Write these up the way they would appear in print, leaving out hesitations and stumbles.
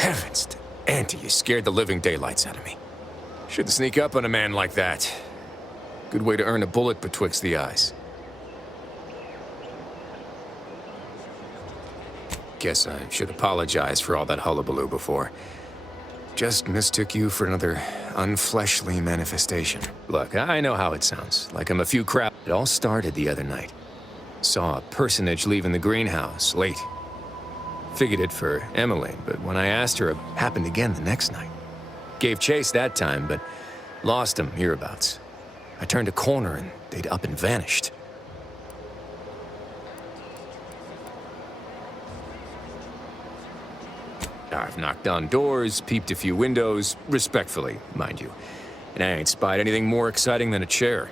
Heavens, Auntie, you scared the living daylights out of me. Shouldn't sneak up on a man like that. Good way to earn a bullet betwixt the eyes. Guess I should apologize for all that hullabaloo before. Just mistook you for another unfleshly manifestation. Look, I know how it sounds, like I'm a few crap. It all started the other night. Saw a personage leaving the greenhouse, late. Figured it for Emily, but when I asked her, it happened again the next night. Gave chase that time, but lost him hereabouts. I turned a corner and they'd up and vanished. I've knocked on doors, peeped a few windows, respectfully, mind you. And I ain't spied anything more exciting than a chair.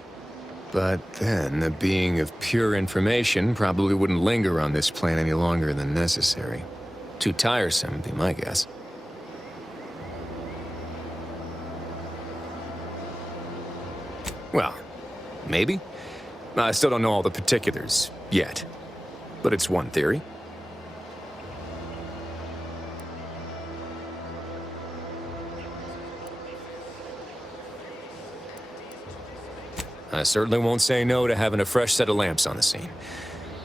But then, a being of pure information probably wouldn't linger on this plane any longer than necessary. Too tiresome, would be my guess. Well, maybe. I still don't know all the particulars, yet. But it's one theory. I certainly won't say no to having a fresh set of lamps on the scene.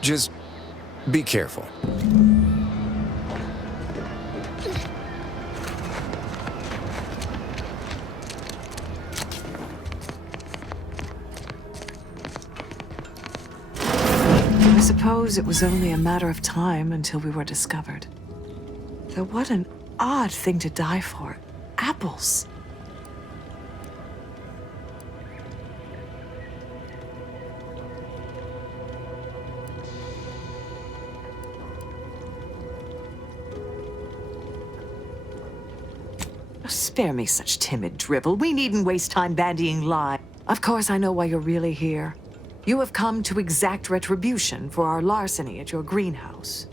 Just be careful. I suppose it was only a matter of time until we were discovered. Though what an odd thing to die for. Apples. Spare me such timid drivel. We needn't waste time bandying lies. Of course, I know why you're really here. You have come to exact retribution for our larceny at your greenhouse.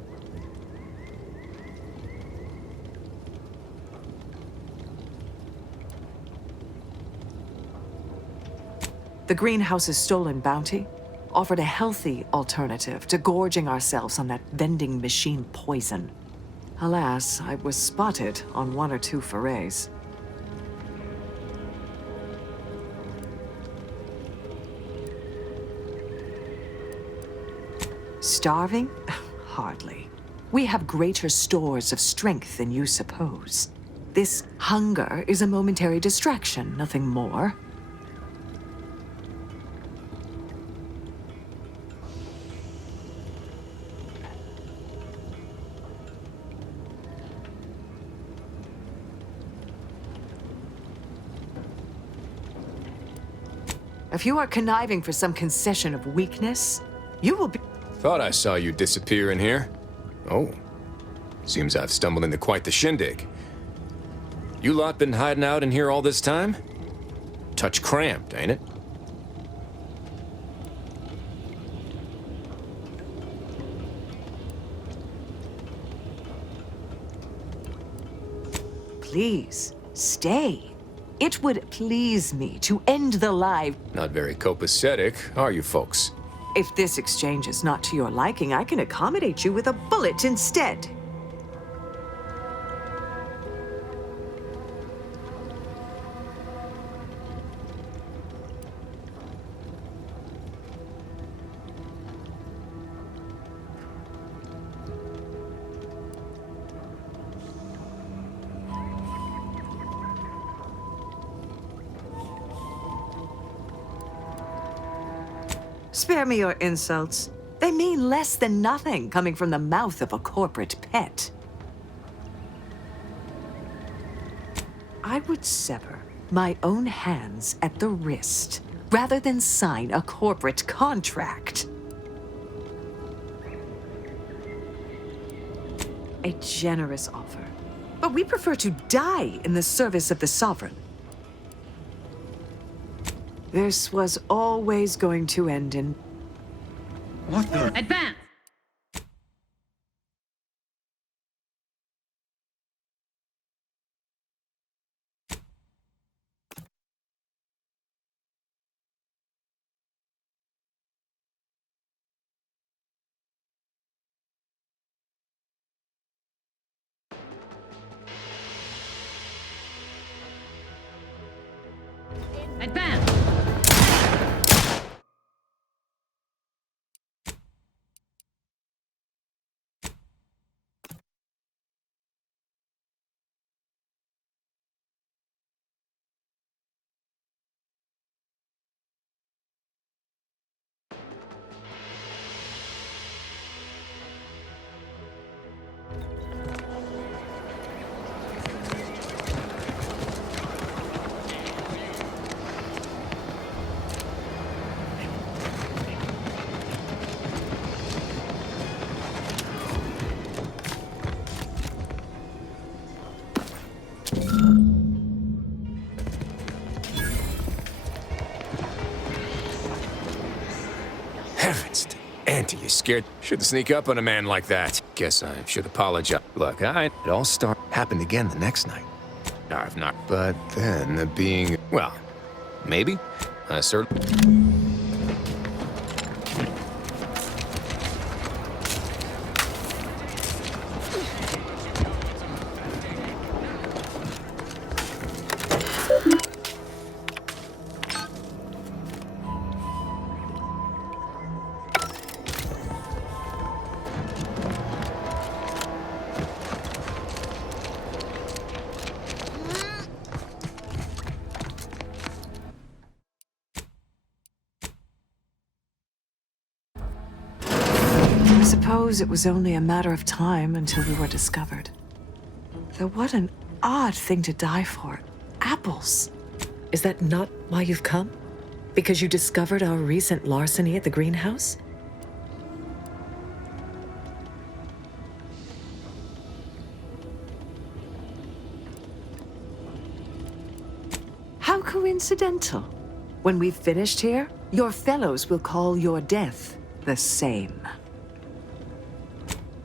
The greenhouse's stolen bounty offered a healthy alternative to gorging ourselves on that vending machine poison. Alas, I was spotted on 1 or 2 forays. Starving? Hardly. We have greater stores of strength than you suppose. This hunger is a momentary distraction, nothing more. If you are conniving for some concession of weakness, you will be... Thought I saw you disappear in here. Oh. Seems I've stumbled into quite the shindig. You lot been hiding out in here all this time? Touch cramped, ain't it? Please, stay. It would please me to end the live... Not very copacetic, are you folks? If this exchange is not to your liking, I can accommodate you with a bullet instead. Spare me your insults. They mean less than nothing coming from the mouth of a corporate pet. I would sever my own hands at the wrist rather than sign a corporate contract. A generous offer, but we prefer to die in the service of the Sovereign. This was always going to end in... What the? Advance! Advance! Heavens, Auntie, you scared? Shouldn't sneak up on a man like that. Guess I should apologize. Look, it all happened again the next night. I've not, but then being, well, maybe. Certainly. I suppose it was only a matter of time until we were discovered. Though what an odd thing to die for. Apples. Is that not why you've come? Because you discovered our recent larceny at the greenhouse? How coincidental. When we've finished here, your fellows will call your death the same.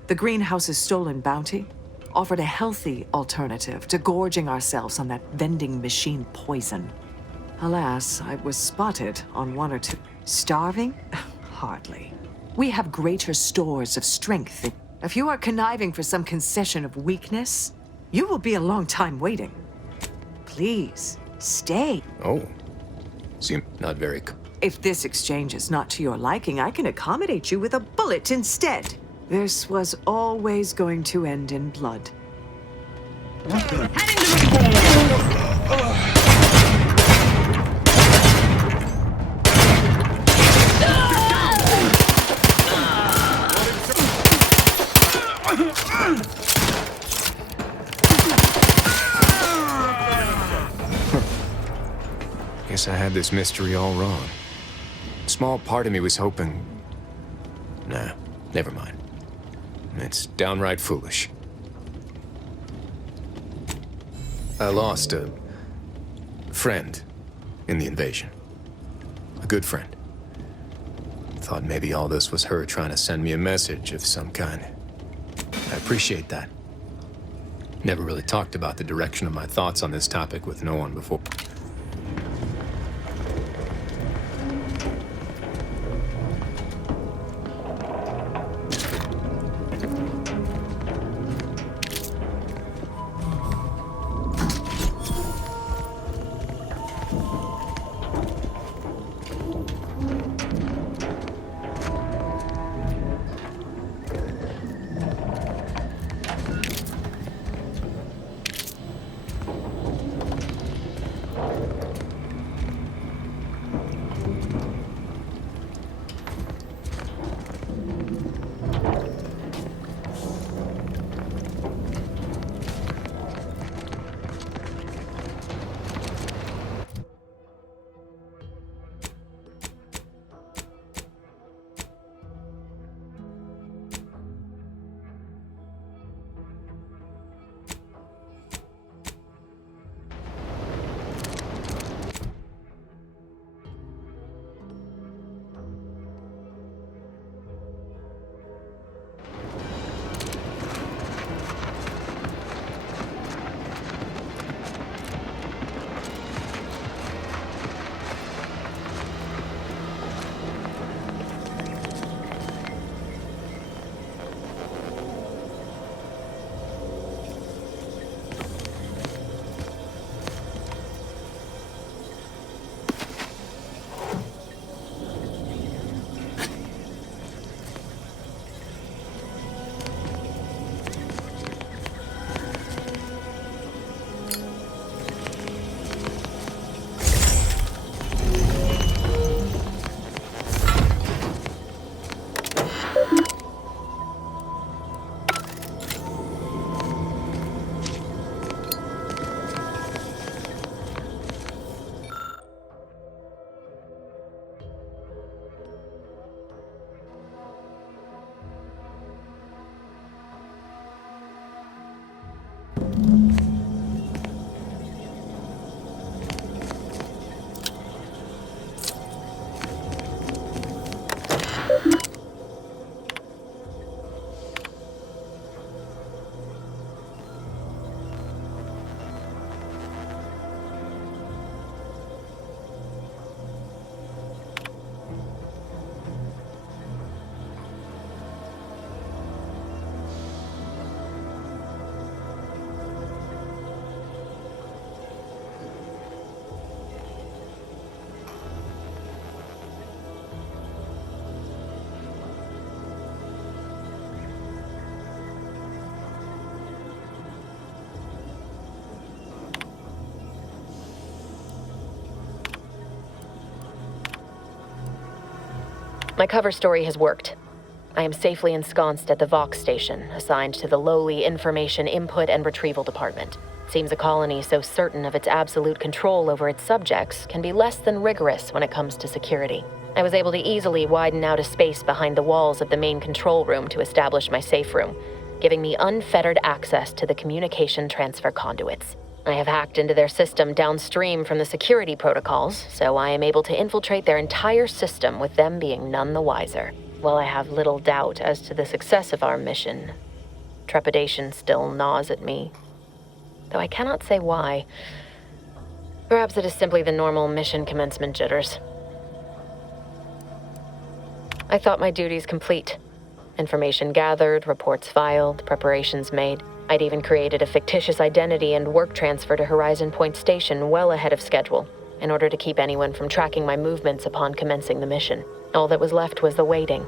The greenhouse's stolen bounty offered a healthy alternative to gorging ourselves on that vending machine poison. Alas, I was spotted on one or two. Starving? Hardly. We have greater stores of strength. If you are conniving for some concession of weakness, you will be a long time waiting. Please, stay. Oh, seem not very. If this exchange is not to your liking, I can accommodate you with a bullet instead. This was always going to end in blood. What the? Heading to Guess I had this mystery all wrong. A small part of me was hoping. Nah, never mind. It's downright foolish. I lost a friend in the invasion. A good friend. Thought maybe all this was her trying to send me a message of some kind. I appreciate that. Never really talked about the direction of my thoughts on this topic with no one before. My cover story has worked. I am safely ensconced at the Vox station, assigned to the lowly Information Input and Retrieval Department. Seems a colony so certain of its absolute control over its subjects can be less than rigorous when it comes to security. I was able to easily widen out a space behind the walls of the main control room to establish my safe room, giving me unfettered access to the communication transfer conduits. I have hacked into their system downstream from the security protocols, so I am able to infiltrate their entire system with them being none the wiser. While I have little doubt as to the success of our mission, trepidation still gnaws at me, though I cannot say why. Perhaps it is simply the normal mission commencement jitters. I thought my duties complete. Information gathered, reports filed, preparations made. I'd even created a fictitious identity and work transfer to Horizon Point Station well ahead of schedule, in order to keep anyone from tracking my movements upon commencing the mission. All that was left was the waiting.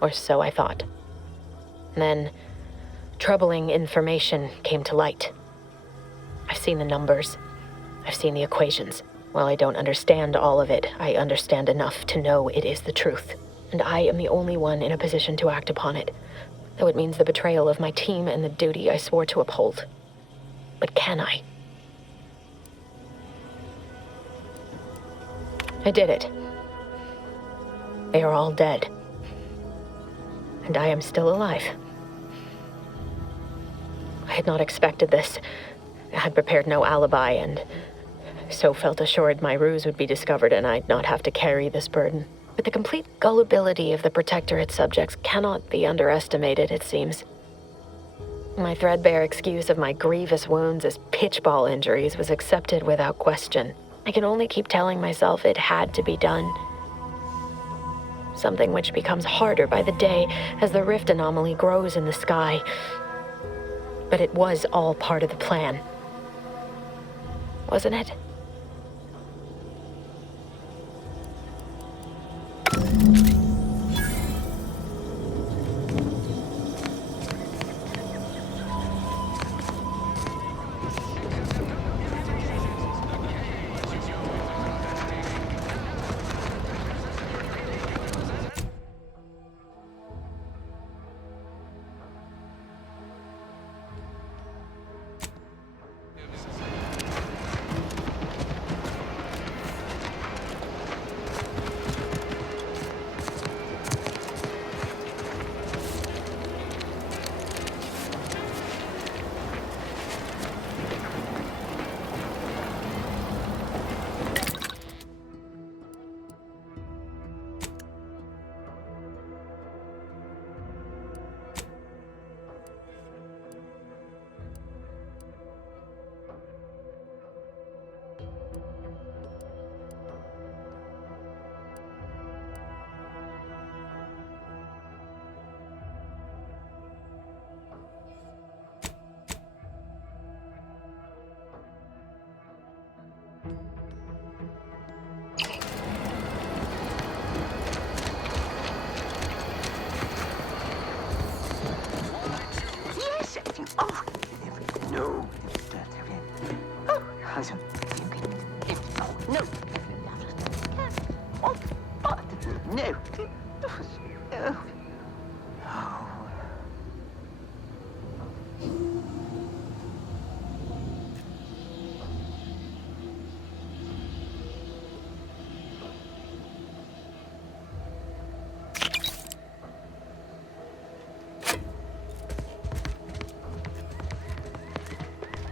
Or so I thought. Then, troubling information came to light. I've seen the numbers. I've seen the equations. While I don't understand all of it, I understand enough to know it is the truth. And I am the only one in a position to act upon it, though it means the betrayal of my team and the duty I swore to uphold. But can I? I did it. They are all dead. And I am still alive. I had not expected this. I had prepared no alibi, and so felt assured my ruse would be discovered and I'd not have to carry this burden. But the complete gullibility of the Protectorate's subjects cannot be underestimated, it seems. My threadbare excuse of my grievous wounds as pitchball injuries was accepted without question. I can only keep telling myself it had to be done. Something which becomes harder by the day as the rift anomaly grows in the sky. But it was all part of the plan. Wasn't it?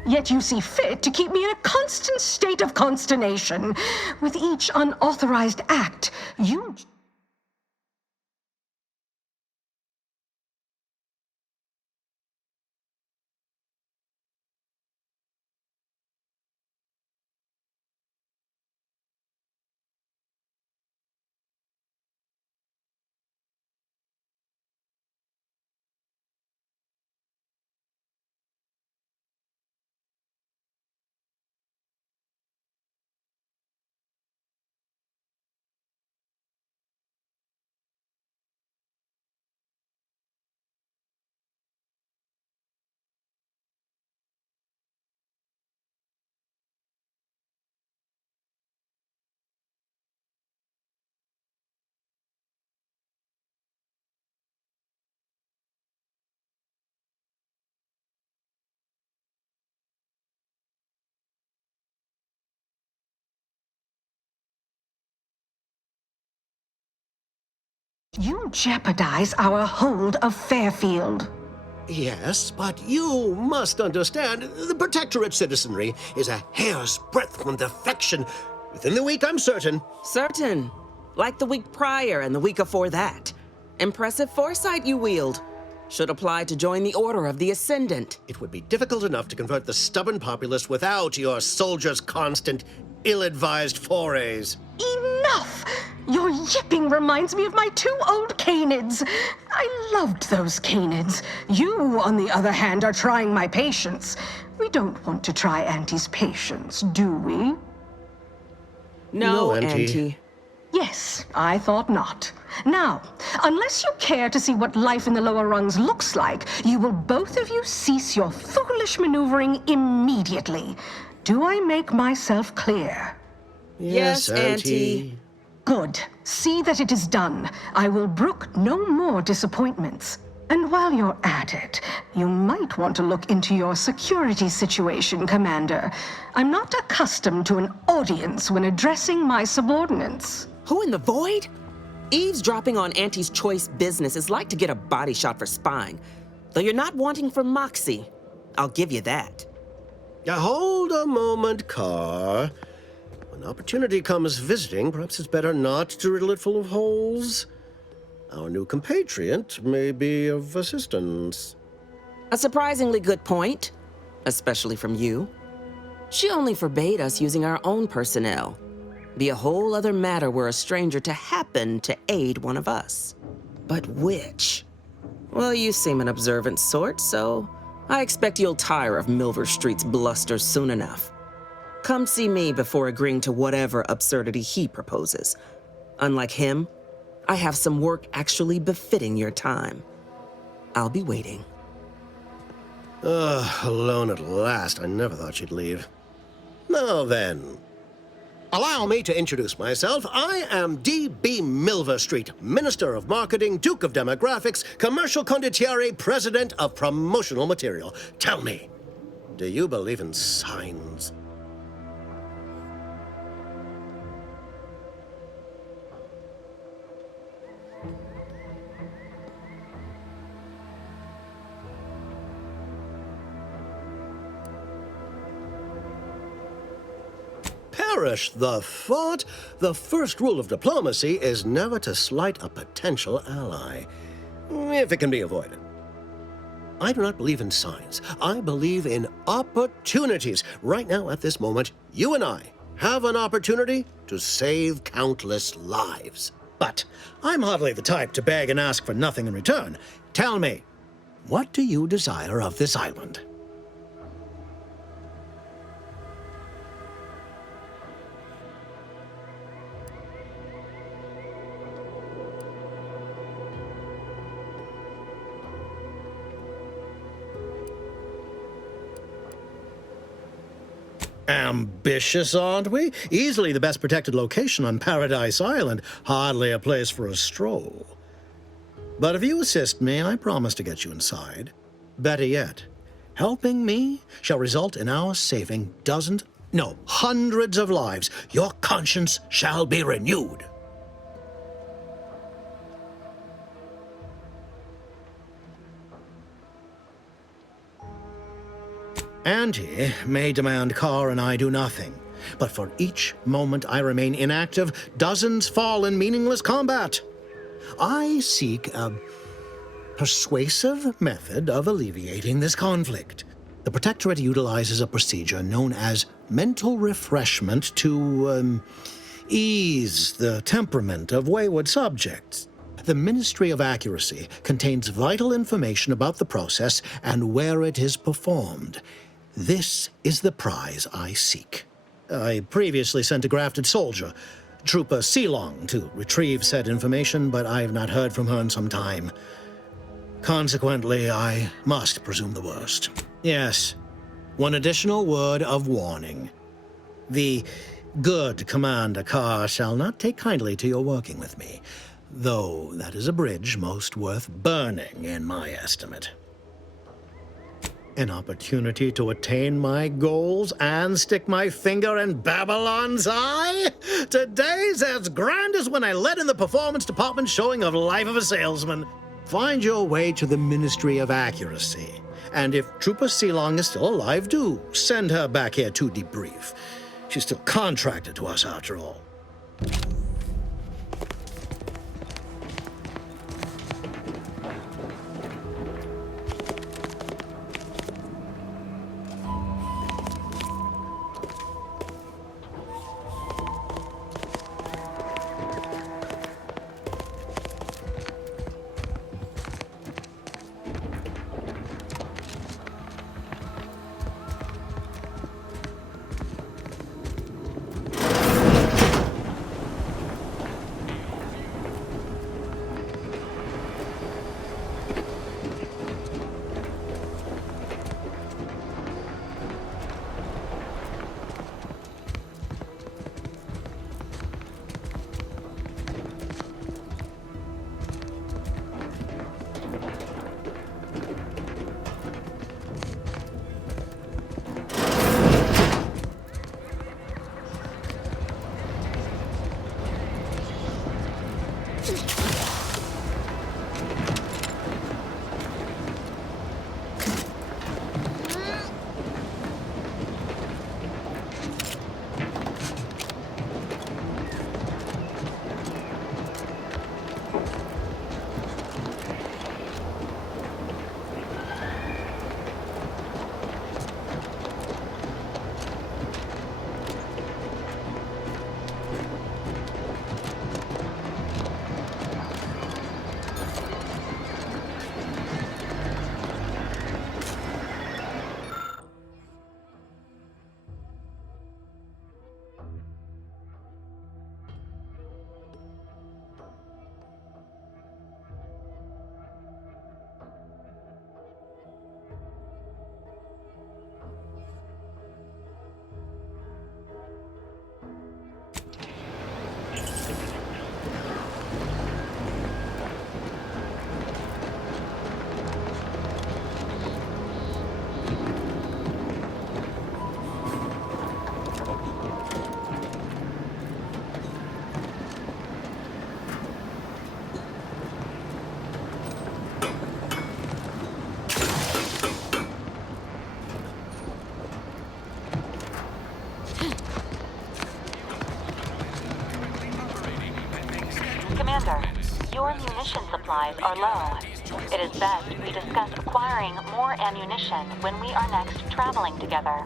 Yet you see fit to keep me in a constant state of consternation. With each unauthorized act, you You jeopardize our hold of Fairfield. Yes, but you must understand, the Protectorate citizenry is a hair's breadth from defection. Within the week, I'm certain. Certain. Like the week prior and the week before that. Impressive foresight you wield. Should apply to join the Order of the Ascendant. It would be difficult enough to convert the stubborn populace without your soldiers' constant, ill-advised forays. Enough! Your yipping reminds me of my 2 old canids. I loved those canids. You, on the other hand, are trying my patience. We don't want to try Auntie's patience, do we? No, Auntie. Auntie. Yes, I thought not. Now, unless you care to see what life in the lower rungs looks like, you will both of you cease your foolish maneuvering immediately. Do I make myself clear? Yes, Auntie. Good. See that it is done. I will brook no more disappointments. And while you're at it, you might want to look into your security situation, Commander. I'm not accustomed to an audience when addressing my subordinates. Who in the void? Eavesdropping on Auntie's choice business is like to get a body shot for spying. Though you're not wanting for moxie. I'll give you that. Hold a moment, Carr. When opportunity comes visiting, perhaps it's better not to riddle it full of holes. Our new compatriot may be of assistance. A surprisingly good point, especially from you. She only forbade us using our own personnel. Be a whole other matter were a stranger to happen to aid one of us. But which? Well, you seem an observant sort, so I expect you'll tire of Milver Street's bluster soon enough. Come see me before agreeing to whatever absurdity he proposes. Unlike him, I have some work actually befitting your time. I'll be waiting. Alone at last. I never thought she'd leave. Now then, allow me to introduce myself. I am D.B. Milver Street, Minister of Marketing, Duke of Demographics, Commercial Condottiere, President of Promotional Material. Tell me, do you believe in signs? Perish the thought! The first rule of diplomacy is never to slight a potential ally, if it can be avoided. I do not believe in signs. I believe in opportunities. Right now, at this moment, you and I have an opportunity to save countless lives. But I'm hardly the type to beg and ask for nothing in return. Tell me, what do you desire of this island? Ambitious, aren't we? Easily the best protected location on Paradise Island. Hardly a place for a stroll. But if you assist me, I promise to get you inside. Better yet, helping me shall result in our saving dozens, no, hundreds of lives. Your conscience shall be renewed. Auntie may demand Carr and I do nothing, but for each moment I remain inactive, dozens fall in meaningless combat. I seek a persuasive method of alleviating this conflict. The Protectorate utilizes a procedure known as mental refreshment to ease the temperament of wayward subjects. The Ministry of Accuracy contains vital information about the process and where it is performed. This is the prize I seek. I previously sent a grafted soldier, Trooper Sealong, to retrieve said information, but I have not heard from her in some time. Consequently, I must presume the worst. Yes, one additional word of warning. The good Commander Carr shall not take kindly to your working with me, though that is a bridge most worth burning in my estimate. An opportunity to attain my goals and stick my finger in Babylon's eye? Today's as grand as when I led in the performance department showing of Life of a Salesman. Find your way to the Ministry of Accuracy. And if Trooper Sealong is still alive, do send her back here to debrief. She's still contracted to us after all. Commander, your munition supplies are low. It is best we discuss acquiring more ammunition when we are next traveling together.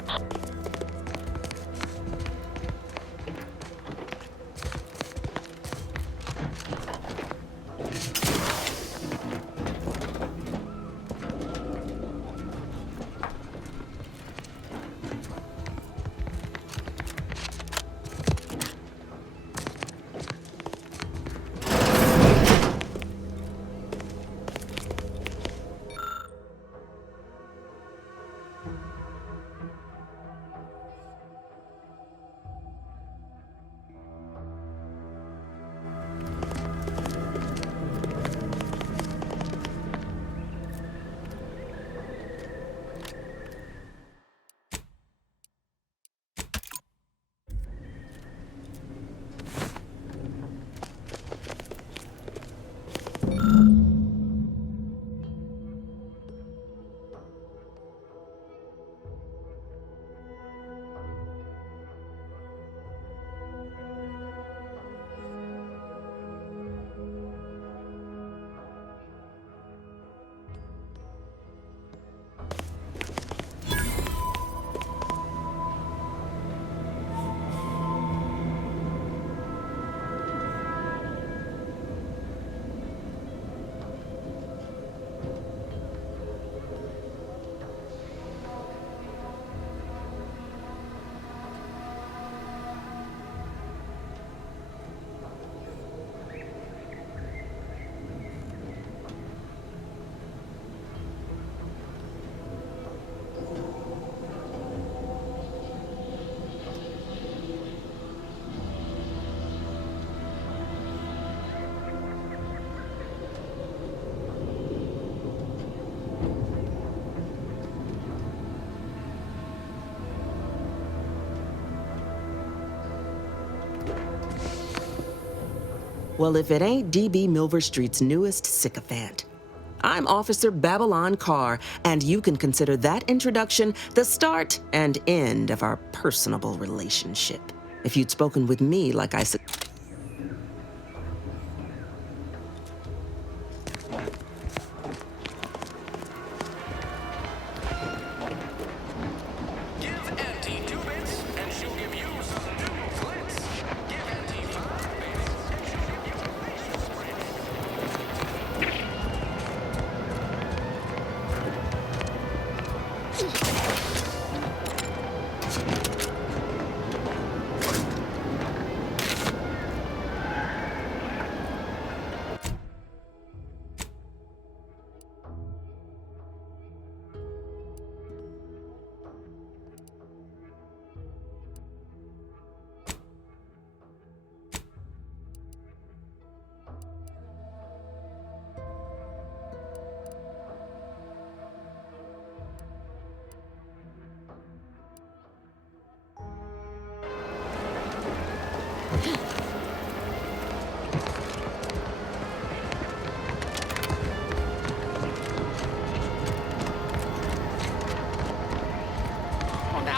Well, if it ain't DB Milver Street's newest sycophant. I'm Officer Babylon Carr, and you can consider that introduction the start and end of our personable relationship. If you'd spoken with me like I said...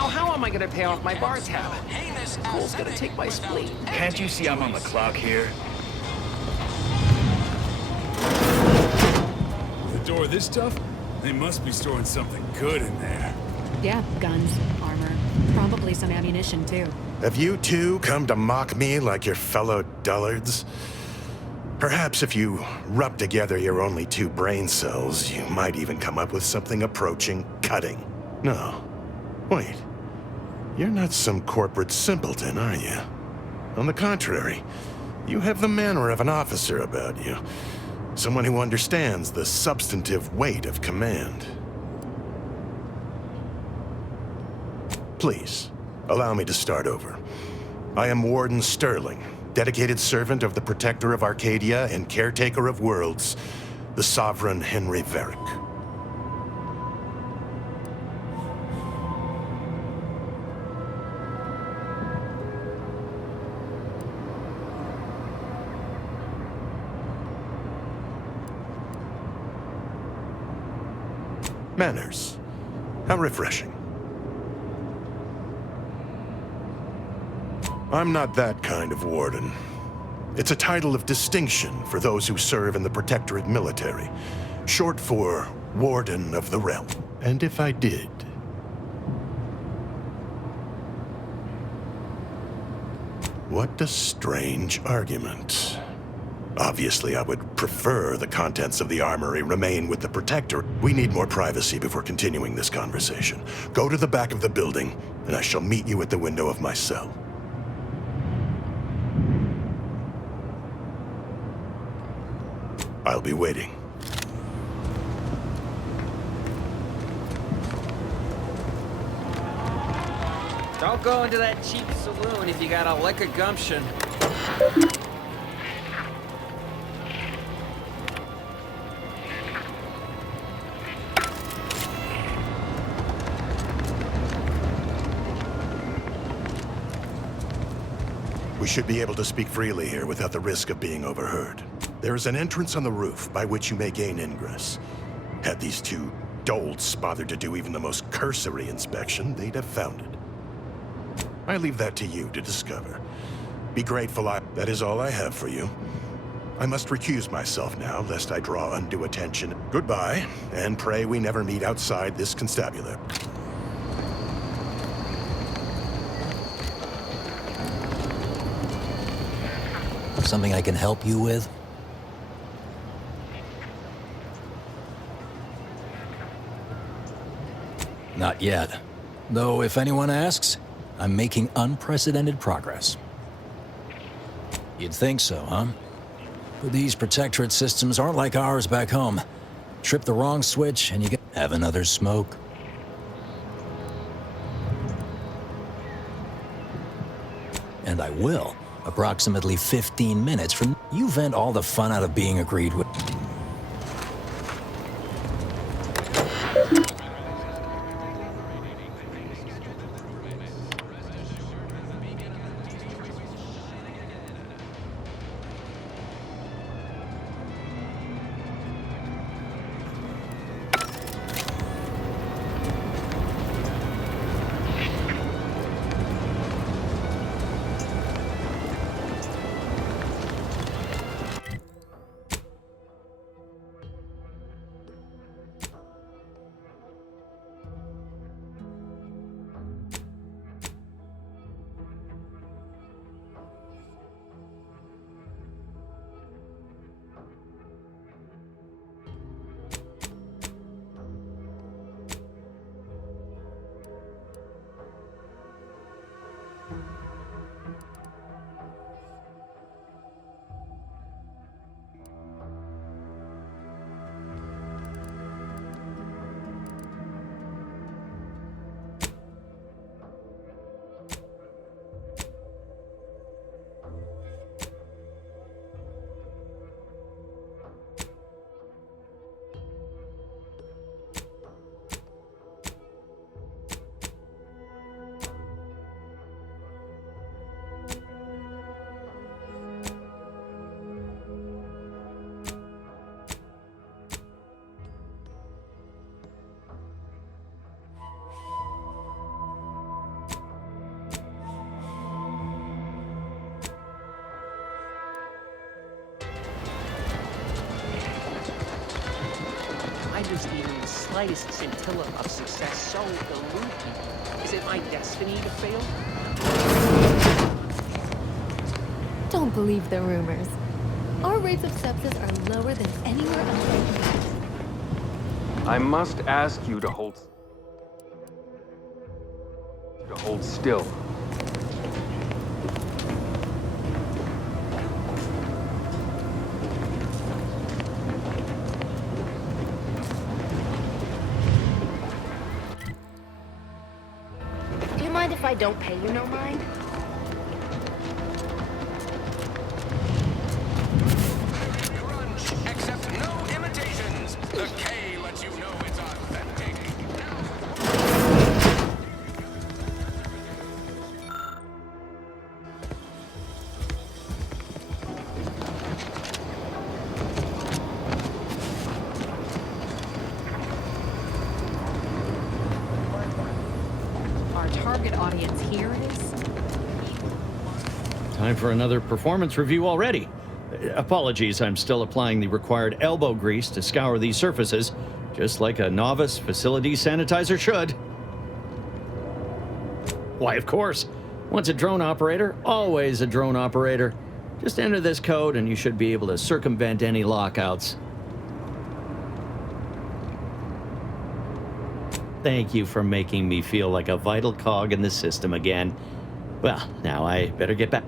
How am I gonna pay off my bar tab? Cool's gonna take my spleen. Can't you see I'm on the clock here? The door this tough? They must be storing something good in there. Yeah, guns, armor, probably some ammunition too. Have you two come to mock me like your fellow dullards? Perhaps if you rub together your only 2 brain cells, you might even come up with something approaching cutting. No. Wait. You're not some corporate simpleton, are you? On the contrary, you have the manner of an officer about you. Someone who understands the substantive weight of command. Please, allow me to start over. I am Warden Sterling, dedicated servant of the Protector of Arcadia and Caretaker of Worlds, the Sovereign Henry Varick. Manners. How refreshing. I'm not that kind of warden. It's a title of distinction for those who serve in the Protectorate military, short for Warden of the Realm. And if I did... What a strange argument. Obviously, I would prefer the contents of the armory remain with the Protector. We need more privacy before continuing this conversation. Go to the back of the building, and I shall meet you at the window of my cell. I'll be waiting. Don't go into that cheap saloon if you got a lick of gumption. We should be able to speak freely here without the risk of being overheard. There is an entrance on the roof by which you may gain ingress. Had these 2 dolts bothered to do even the most cursory inspection, they'd have found it. I leave that to you to discover. Be grateful that is all I have for you. I must recuse myself now, lest I draw undue attention. Goodbye, and pray we never meet outside this constabulary. Something I can help you with? Not yet. Though, if anyone asks, I'm making unprecedented progress. You'd think so, huh? But these Protectorate systems aren't like ours back home. Trip the wrong switch and you get... Have another smoke? And I will. Approximately 15 minutes from... You vent all the fun out of being agreed with. just even the slightest scintilla of success so elude me. Is it my destiny to fail? Don't believe the rumors. Our rates of sepsis are lower than anywhere else on the planet. I must ask you to hold still. Do you mind if I don't pay you no mind? Accept no imitations. The K lets you know it's authentic. Our target audience here is... Time for another performance review already. Apologies, I'm still applying the required elbow grease to scour these surfaces, just like a novice facility sanitizer should. Why, of course. Once a drone operator, always a drone operator. Just enter this code and you should be able to circumvent any lockouts. Thank you for making me feel like a vital cog in the system again. Well, now I better get back.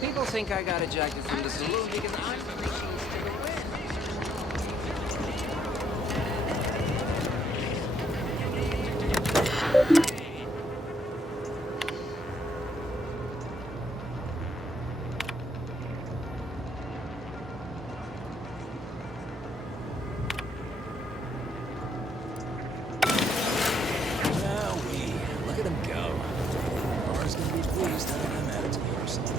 People think I got ejected from the saloon because I'm the machines to the wind. Look at him go. Bar's gonna be pleased having him added to the arsenal.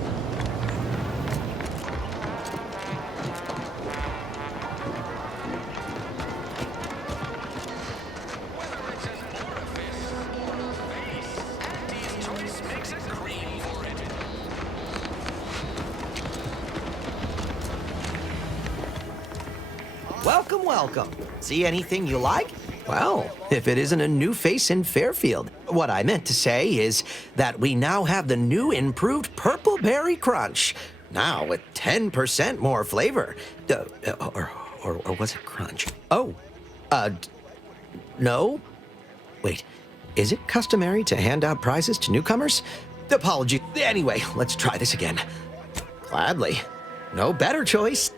Welcome, welcome. See anything you like? Well, if it isn't a new face in Fairfield. What I meant to say is that we now have the new improved Purple Berry Crunch. Now with 10% more flavor. Or was it crunch? Oh, no? Wait, is it customary to hand out prizes to newcomers? Apology. Anyway, let's try this again. Gladly. No better choice.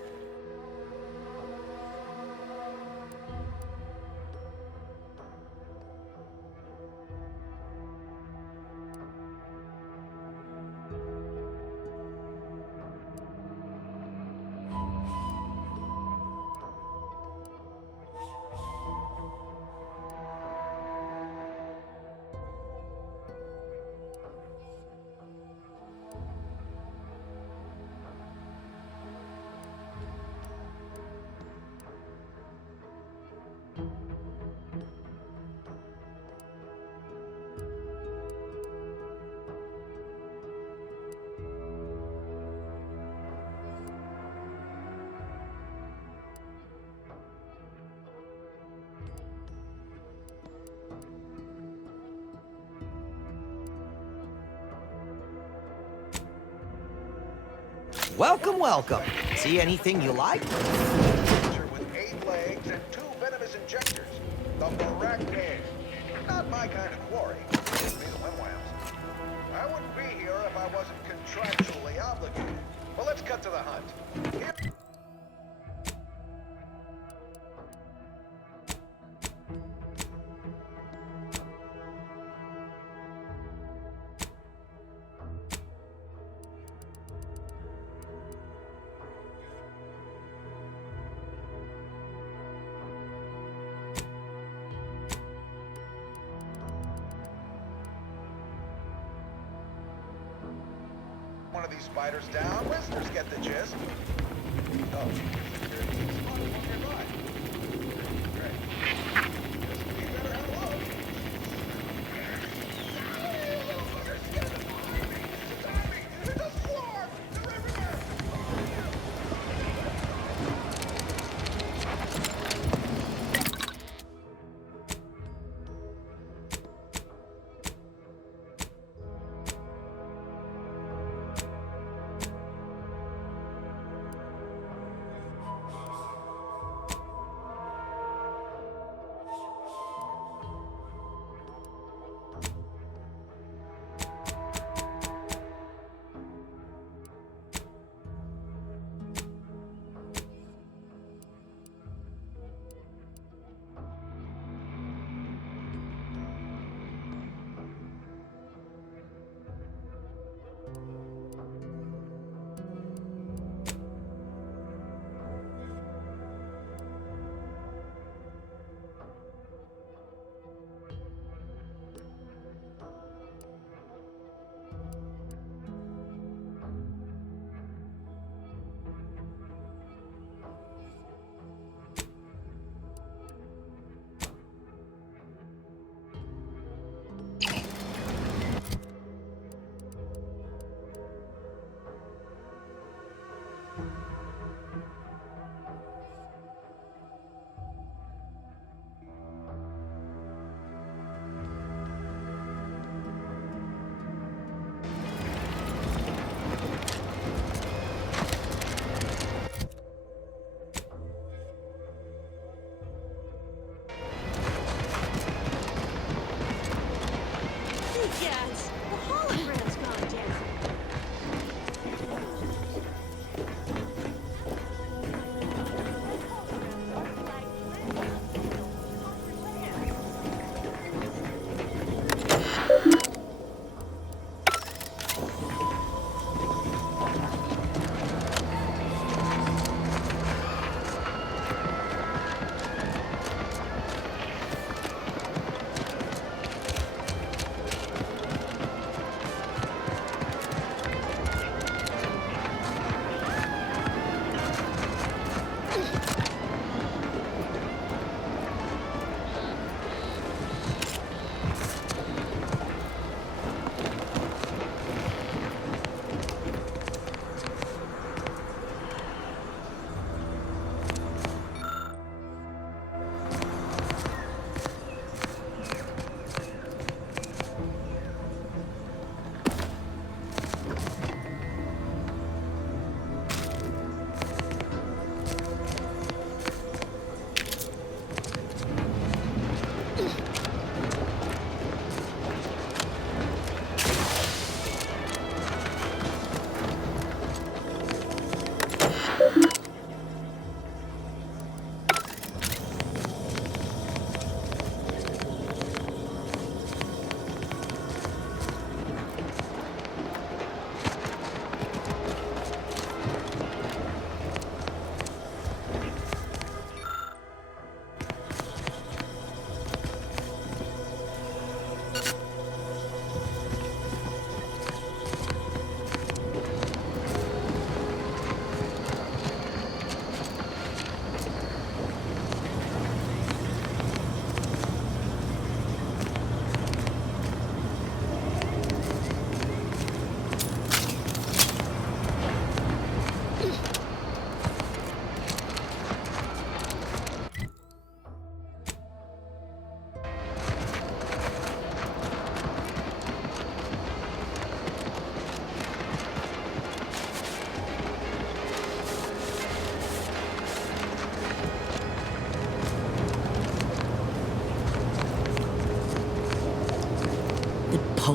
Welcome, welcome. See anything you like? With 8 legs and 2 venomous injectors. The Barak Bear. Not my kind of quarry. Just me the wimwams. I wouldn't be here if I wasn't contractually obligated. Well, let's cut to the hunt. Here one of these spiders down. Listeners get the gist. Oh, security is nearby. Great. Guess we better have a look.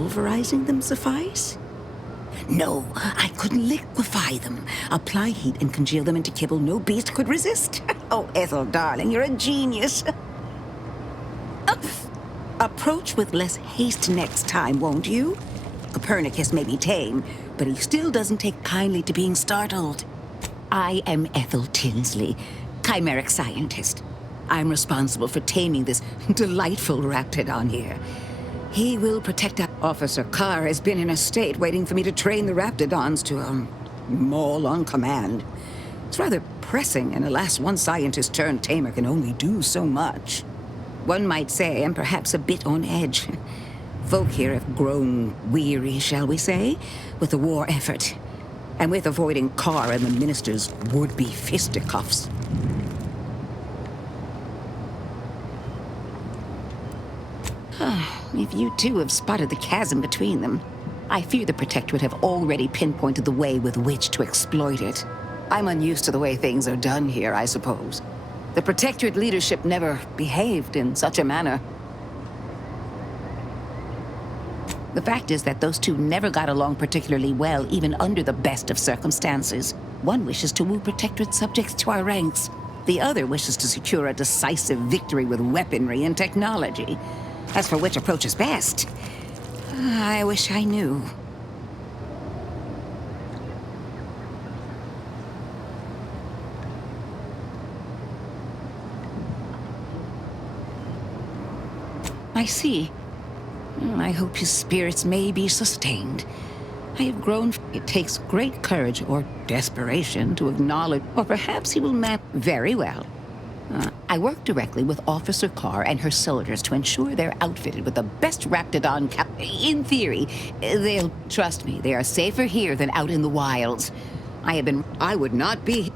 pulverizing them suffice? No, I couldn't liquefy them. Apply heat and congeal them into kibble no beast could resist. Oh, Ethel, darling, you're a genius. Approach with less haste next time, won't you? Copernicus may be tame, but he still doesn't take kindly to being startled. I am Ethel Tinsley, chimeric scientist. I'm responsible for taming this delightful raptidon here. He will protect us. Officer Carr has been in a state waiting for me to train the raptidons to, maul on command. It's rather pressing, and alas, one scientist-turned-tamer can only do so much. One might say I'm perhaps a bit on edge. Folk here have grown weary, shall we say, with the war effort, and with avoiding Carr and the minister's would-be fisticuffs. If you too have spotted the chasm between them, I fear the Protectorate have already pinpointed the way with which to exploit it. I'm unused to the way things are done here, I suppose. The Protectorate leadership never behaved in such a manner. The fact is that those two never got along particularly well, even under the best of circumstances. One wishes to woo Protectorate subjects to our ranks. The other wishes to secure a decisive victory with weaponry and technology. As for which approach is best, I wish I knew. I see. I hope his spirits may be sustained. I have grown. It takes great courage or desperation to acknowledge, or perhaps he will very well. I work directly with Officer Carr and her soldiers to ensure they're outfitted with the best Raptidon In theory, they'll trust me. They are safer here than out in the wilds. I would not be.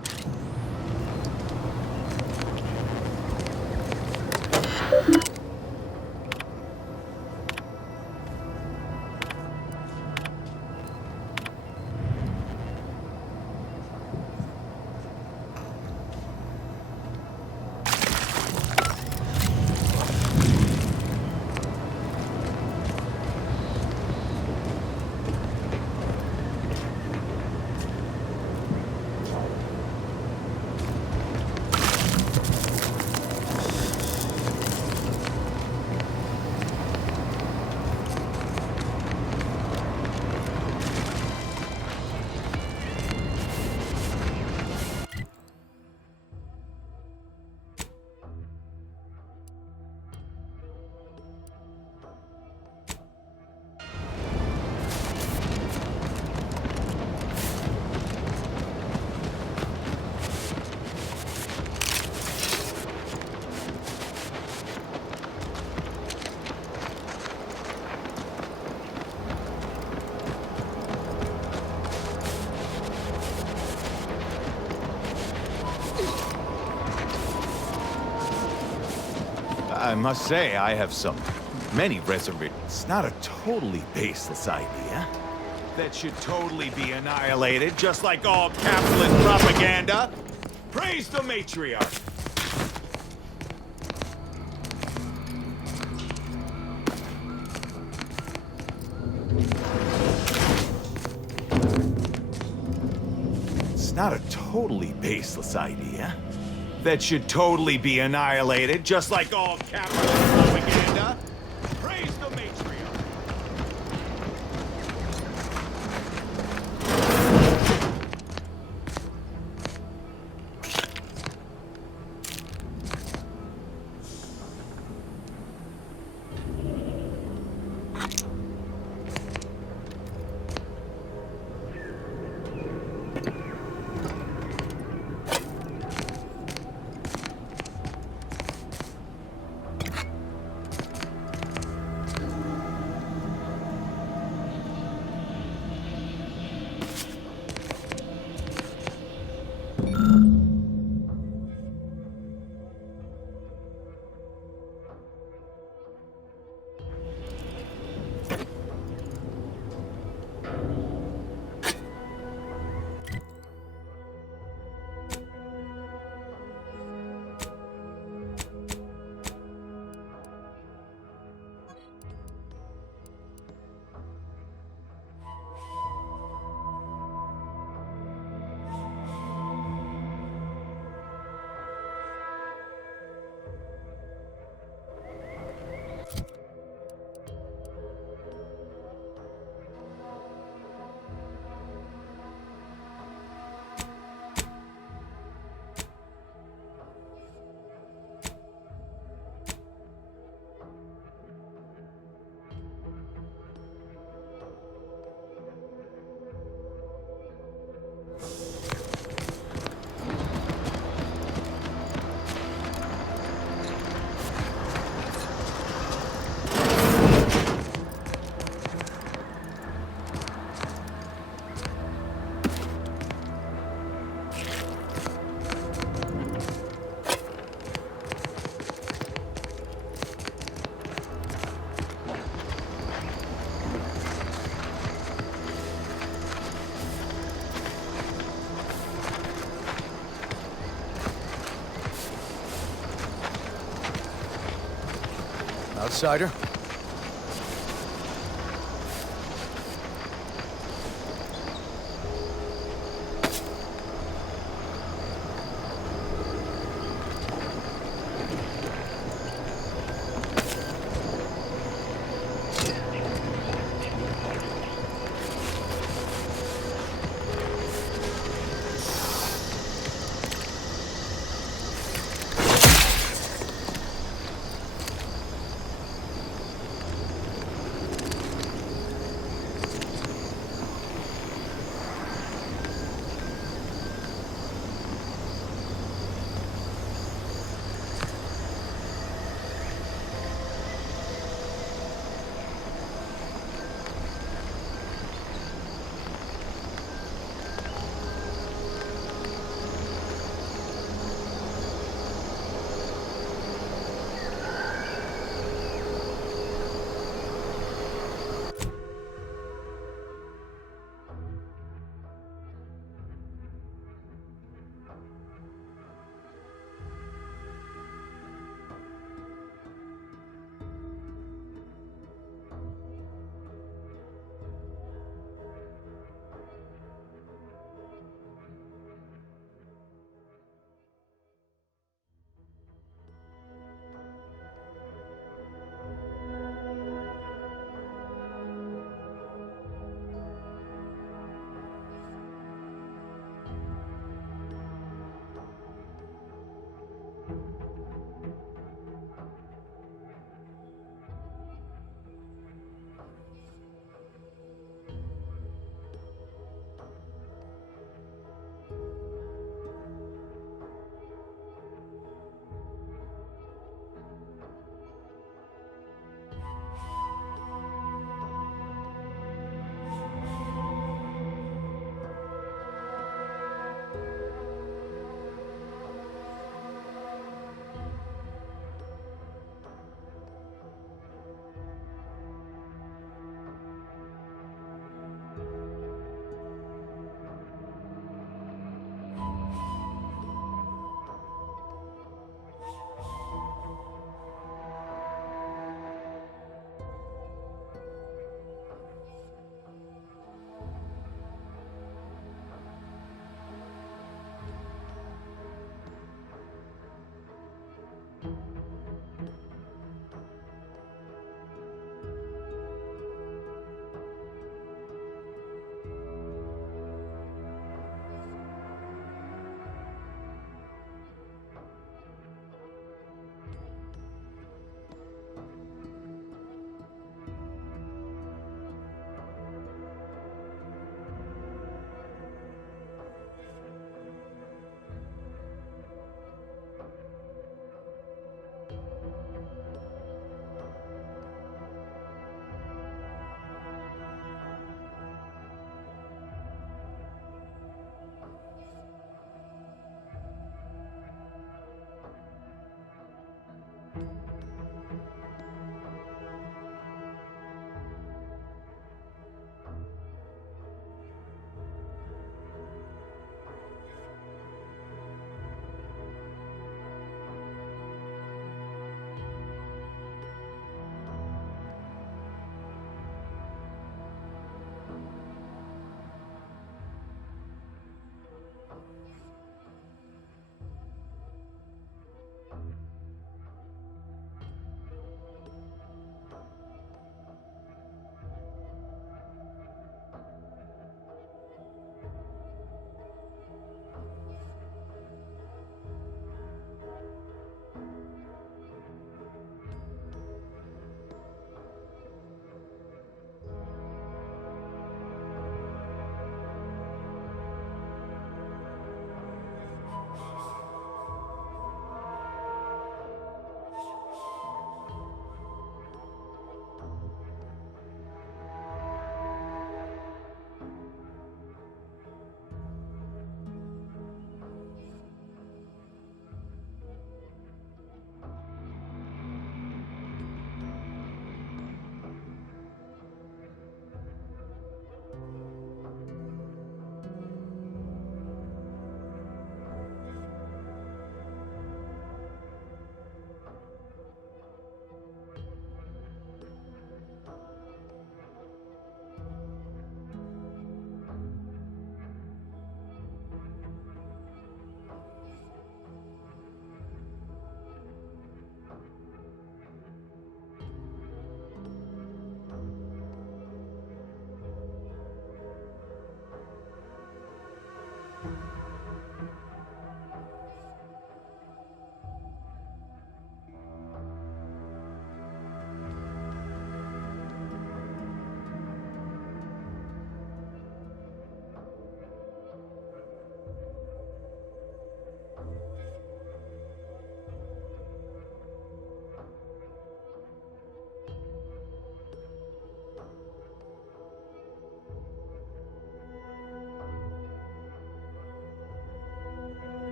I must say, I have many reservations. It's not a totally baseless idea. That should totally be annihilated, just like all capitalist propaganda. Praise the matriarch! It's not a totally baseless idea. That should totally be annihilated, just like all capitalist propaganda. Praise the matriarch! outsider.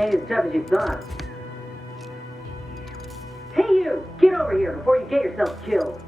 ain't as tough as you thought. Hey you! Get over here before you get yourself killed.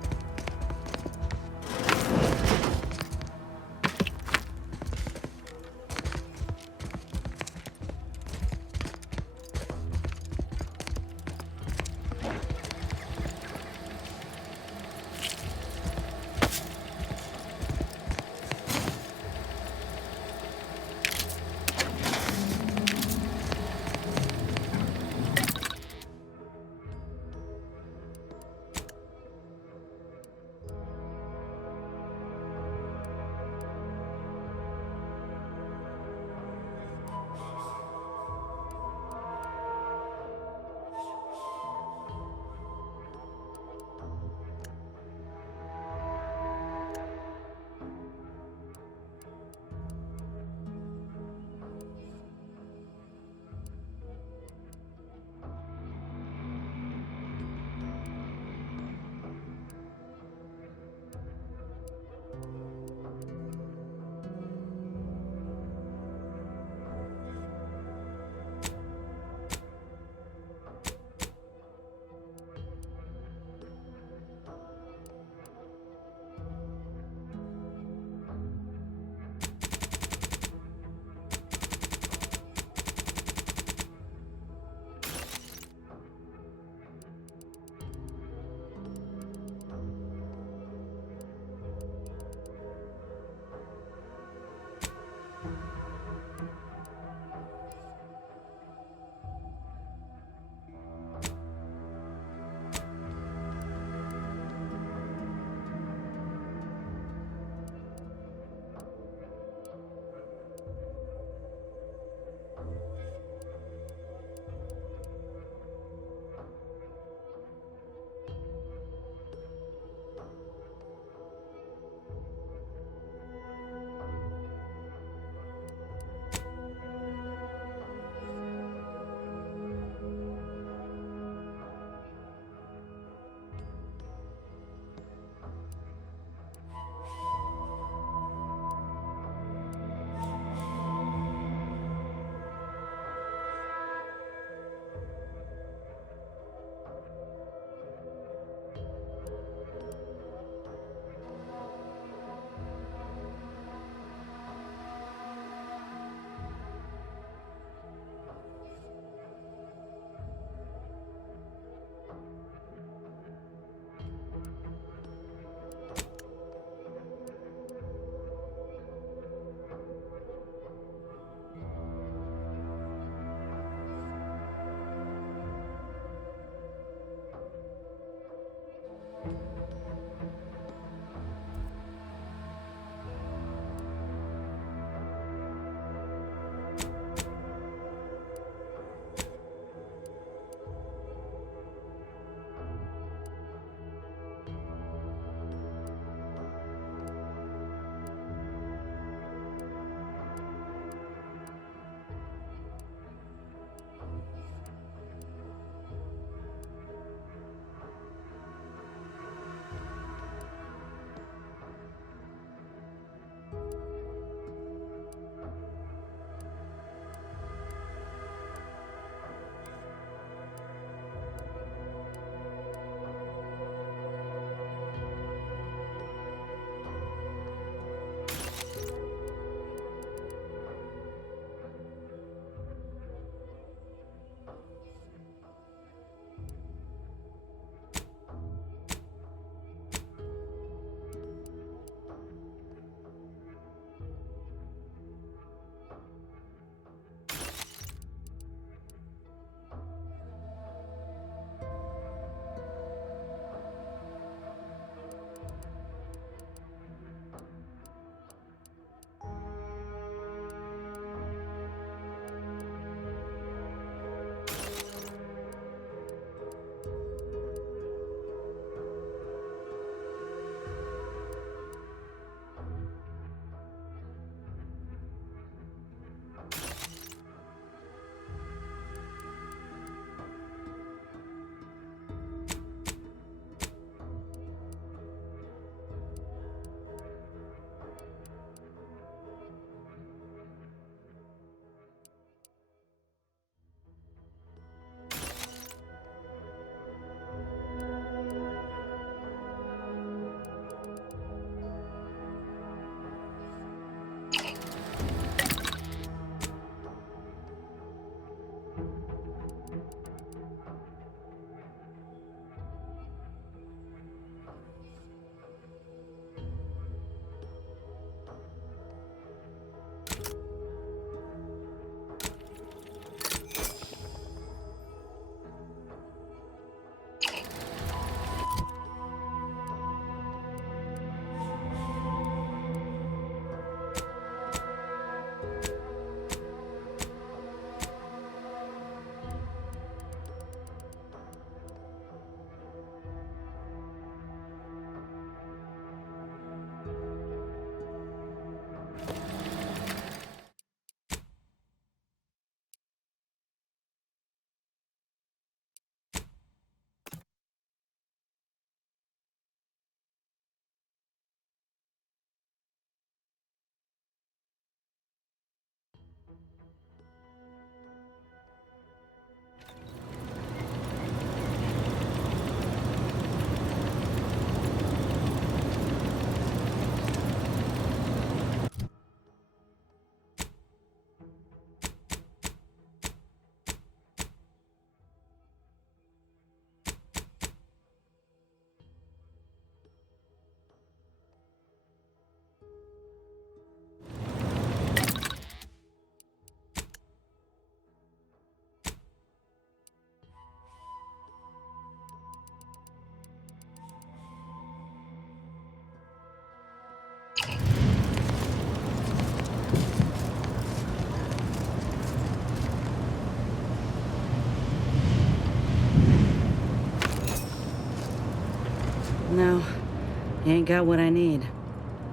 ain't got what I need.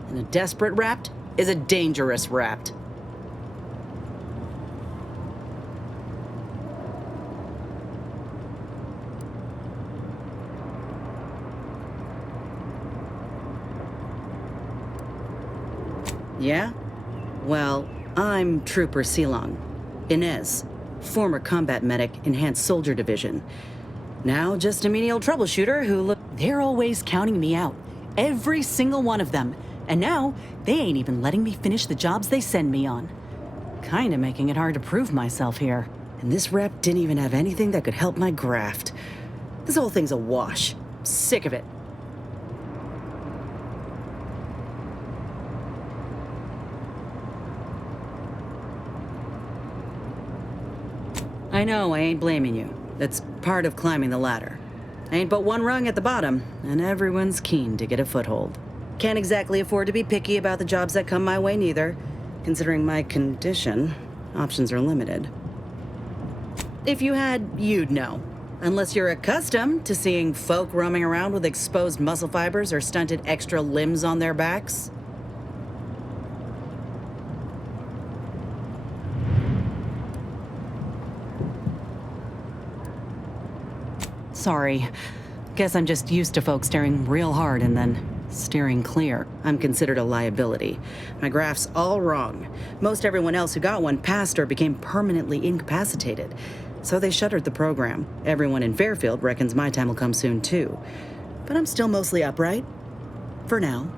And a desperate rapt is a dangerous rapt. Yeah? Well, I'm Trooper Silong. Inez, former combat medic, Enhanced Soldier Division. Now just a menial troubleshooter who look... They're always counting me out. Every single one of them. And now, they ain't even letting me finish the jobs they send me on. Kinda making it hard to prove myself here. And this rep didn't even have anything that could help my graft. This whole thing's a wash. Sick of it. I know, I ain't blaming you. That's part of climbing the ladder. I ain't but one rung at the bottom, and everyone's keen to get a foothold. Can't exactly afford to be picky about the jobs that come my way neither. Considering my condition, options are limited. If you had, you'd know. Unless you're accustomed to seeing folk roaming around with exposed muscle fibers or stunted extra limbs on their backs. Sorry. Guess I'm just used to folks staring real hard and then steering clear. I'm considered a liability. My graph's all wrong. Most everyone else who got one passed or became permanently incapacitated. So they shuttered the program. Everyone in Fairfield reckons my time will come soon too. But I'm still mostly upright. For now.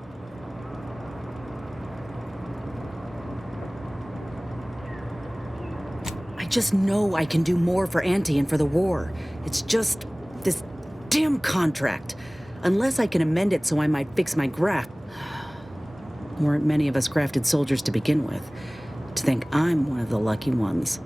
I just know I can do more for Auntie and for the war. It's just... this damn contract. Unless I can amend it so I might fix my graft. Weren't many of us grafted soldiers to begin with. To think I'm one of the lucky ones.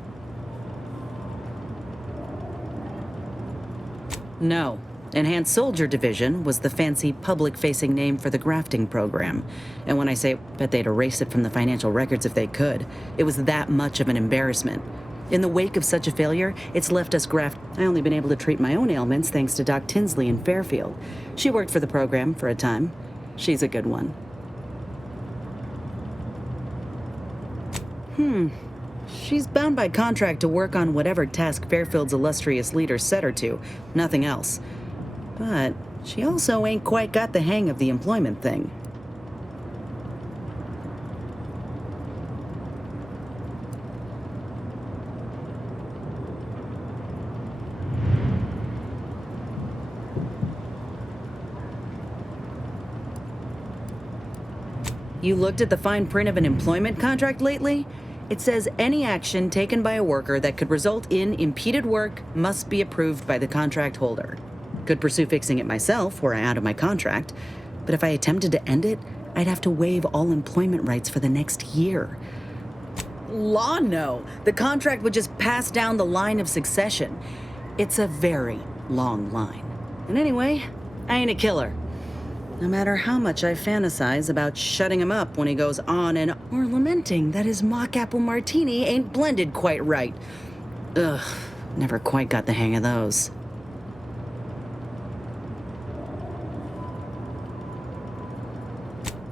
No. Enhanced Soldier Division was the fancy public-facing name for the grafting program. And when I say bet they'd erase it from the financial records if they could, it was that much of an embarrassment. In the wake of such a failure, it's left us graft. I only been able to treat my own ailments thanks to Doc Tinsley in Fairfield. She worked for the program for a time. She's a good one. She's bound by contract to work on whatever task Fairfield's illustrious leader set her to. Nothing else. But she also ain't quite got the hang of the employment thing. You looked at the fine print of an employment contract lately? It says any action taken by a worker that could result in impeded work must be approved by the contract holder. Could pursue fixing it myself were I out of my contract, but if I attempted to end it, I'd have to waive all employment rights for the next year. Law, no. The contract would just pass down the line of succession. It's a very long line. And anyway, I ain't a killer. No matter how much I fantasize about shutting him up when he goes on and or lamenting that his mock apple martini ain't blended quite right. Ugh, never quite got the hang of those.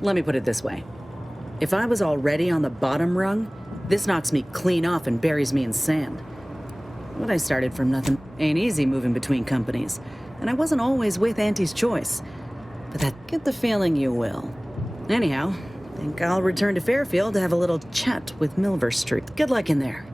Let me put it this way. If I was already on the bottom rung, this knocks me clean off and buries me in sand. What I started from nothing ain't easy moving between companies, and I wasn't always with Auntie's choice. But that get the feeling you will. Anyhow, think I'll return to Fairfield to have a little chat with Milver Street. Good luck in there.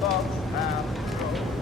thoughts have grown.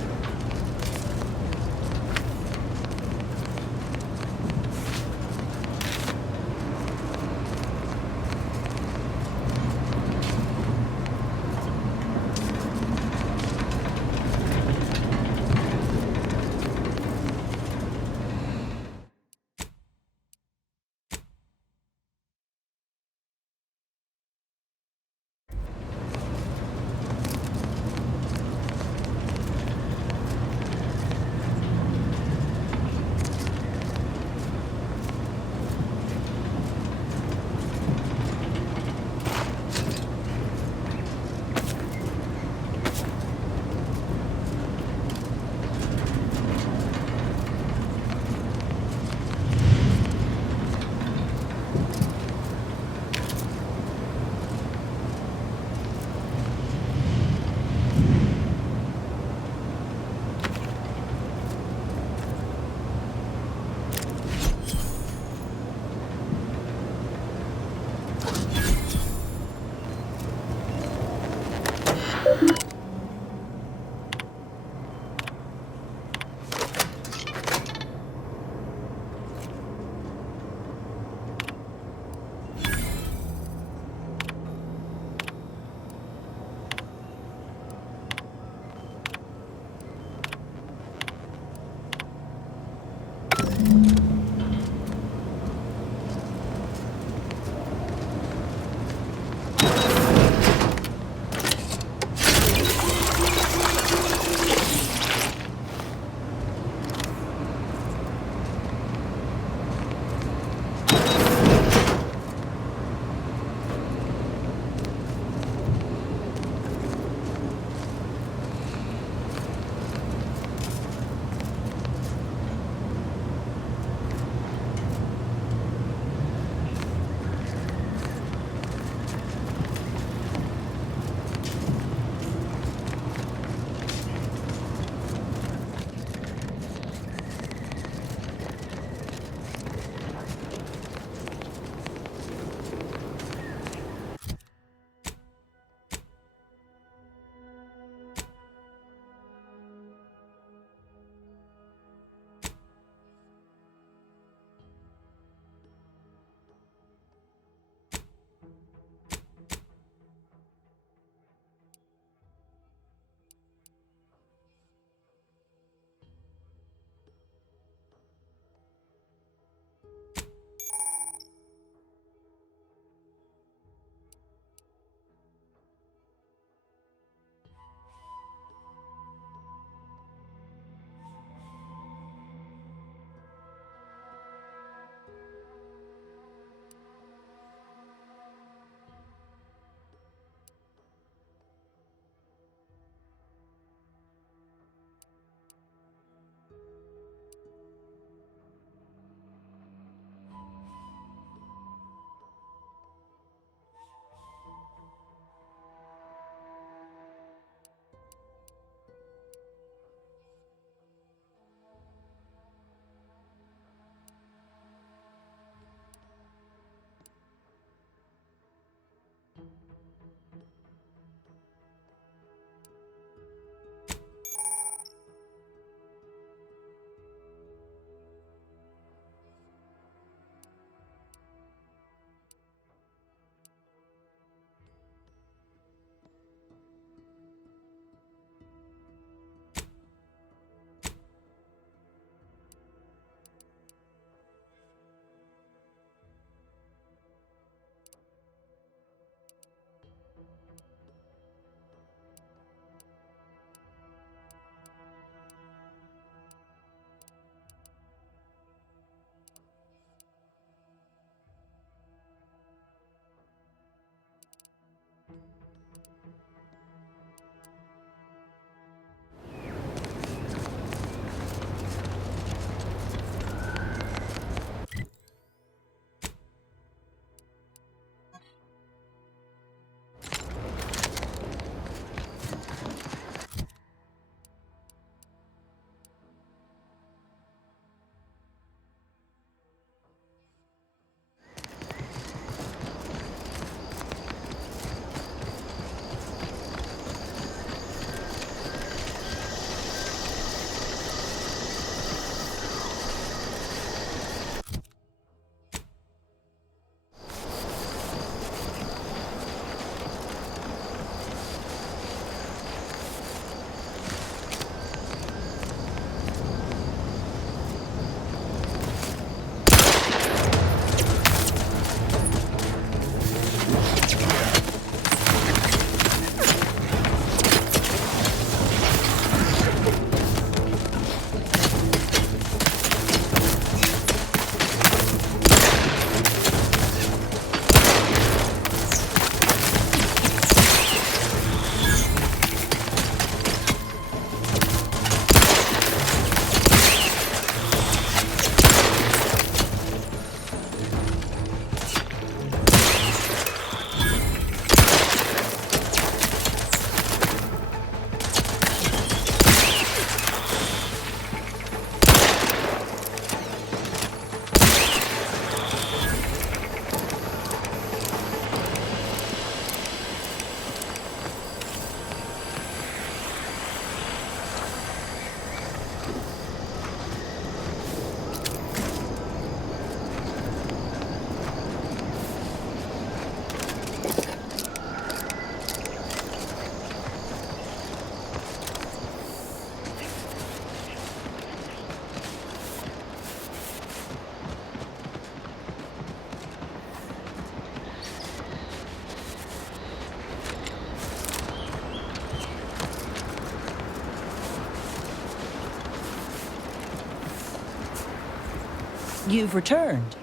You've returned.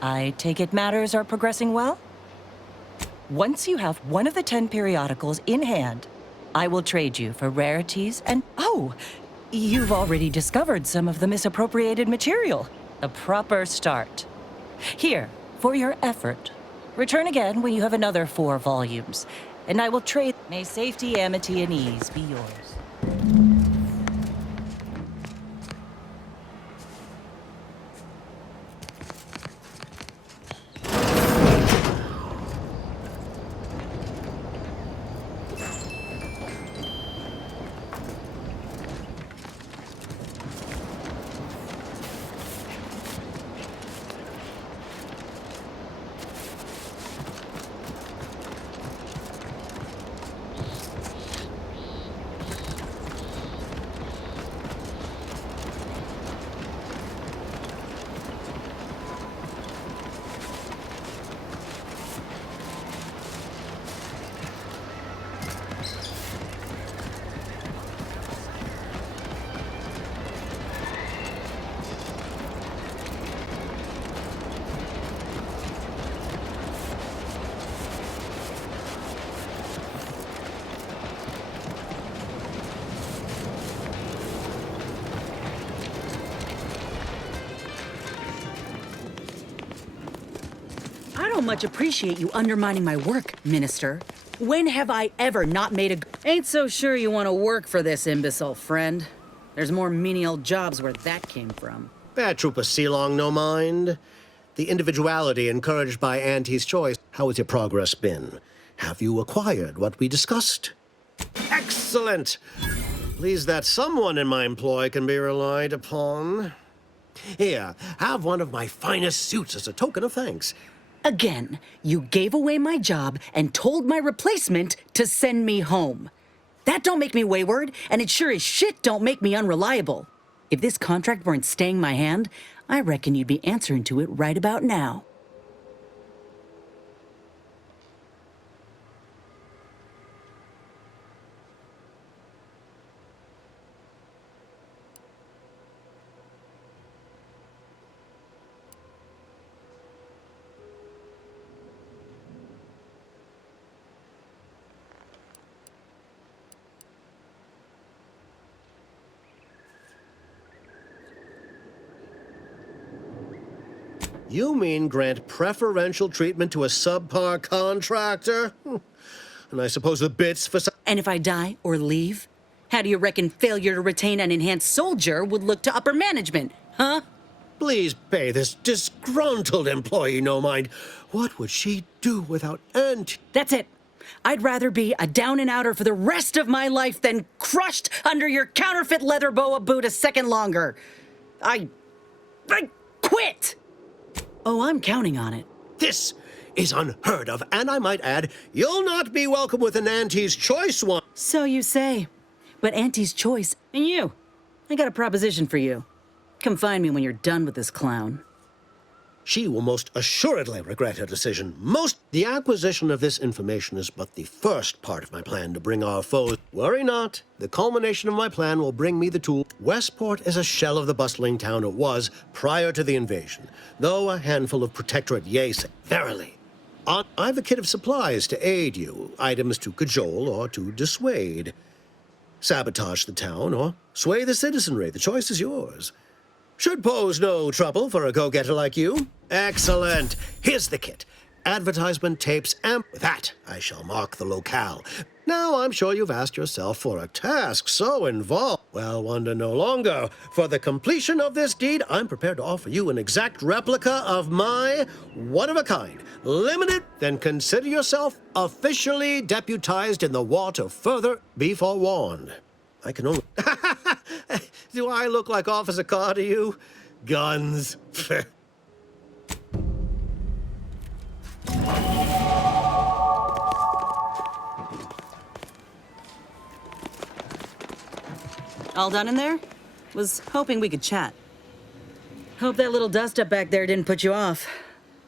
I take it matters are progressing well? Once you have one of the 10 periodicals in hand, I will trade you for rarities and... Oh! You've already discovered some of the misappropriated material. A proper start. Here, for your effort. Return again when you have another 4 volumes, and I will trade... May safety, amity, and ease be yours. I don't much appreciate you undermining my work, Minister. When have I ever not made a... Ain't so sure you want to work for this imbecile, friend. There's more menial jobs where that came from. Bad Trooper Sealong, no mind. The individuality encouraged by Auntie's choice. How has your progress been? Have you acquired what we discussed? Excellent! Pleased that someone in my employ can be relied upon. Here, have one of my finest suits as a token of thanks. Again, you gave away my job and told my replacement to send me home. That don't make me wayward, and it sure as shit don't make me unreliable. If this contract weren't staying my hand, I reckon you'd be answering to it right about now. You mean grant preferential treatment to a subpar contractor? And I suppose the bits for... And if I die or leave, how do you reckon failure to retain an enhanced soldier would look to upper management, huh? Please pay this disgruntled employee no mind. What would she do without Aunt? That's it. I'd rather be a down-and-outer for the rest of my life than crushed under your counterfeit leather boa boot a second longer. I quit! Oh, I'm counting on it. This is unheard of, and I might add, you'll not be welcome with an Auntie's Choice one. So you say. But Auntie's Choice, and you. I got a proposition for you. Come find me when you're done with this clown. She will most assuredly regret her decision. The acquisition of this information is but the first part of my plan to bring our foes. Worry not. The culmination of my plan will bring me the tool. Westport is a shell of the bustling town it was prior to the invasion, though a handful of Protectorate Yace. Verily. I've a kit of supplies to aid you, items to cajole or to dissuade. Sabotage the town or sway the citizenry. The choice is yours. Should pose no trouble for a go-getter like you. Excellent. Here's the kit. Advertisement tapes, and with that, I shall mark the locale. Now, I'm sure you've asked yourself for a task so involved. Well, wonder no longer. For the completion of this deed, I'm prepared to offer you an exact replica of my one-of-a-kind. Limited, then consider yourself officially deputized in the war to further be forewarned. I can only... Do I look like Officer Carr to you? Guns. All done in there? Was hoping we could chat. Hope that little dust-up back there didn't put you off.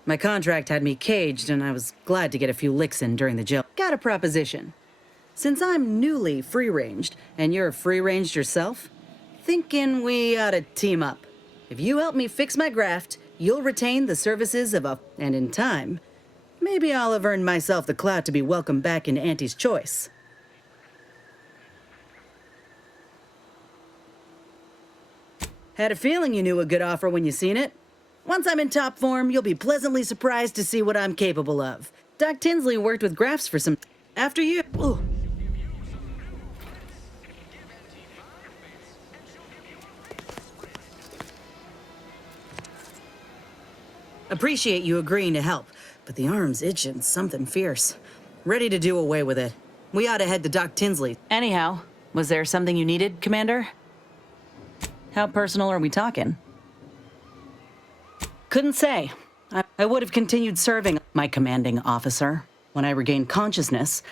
My contract had me caged, and I was glad to get a few licks in during the jail. Got a proposition. Since I'm newly free-ranged, and you're free-ranged yourself, thinking we ought to team up. If you help me fix my graft, you'll retain the services of a... And in time, maybe I'll have earned myself the clout to be welcomed back into Auntie's Choice. Had a feeling you knew a good offer when you seen it. Once I'm in top form, you'll be pleasantly surprised to see what I'm capable of. Doc Tinsley worked with Graphs for some... After you... Ooh. Appreciate you agreeing to help, but the arm's itching something fierce. Ready to do away with it. We ought to head to Doc Tinsley. Anyhow, was there something you needed, Commander? How personal are we talking? Couldn't say. I would have continued serving my commanding officer. When I regained consciousness,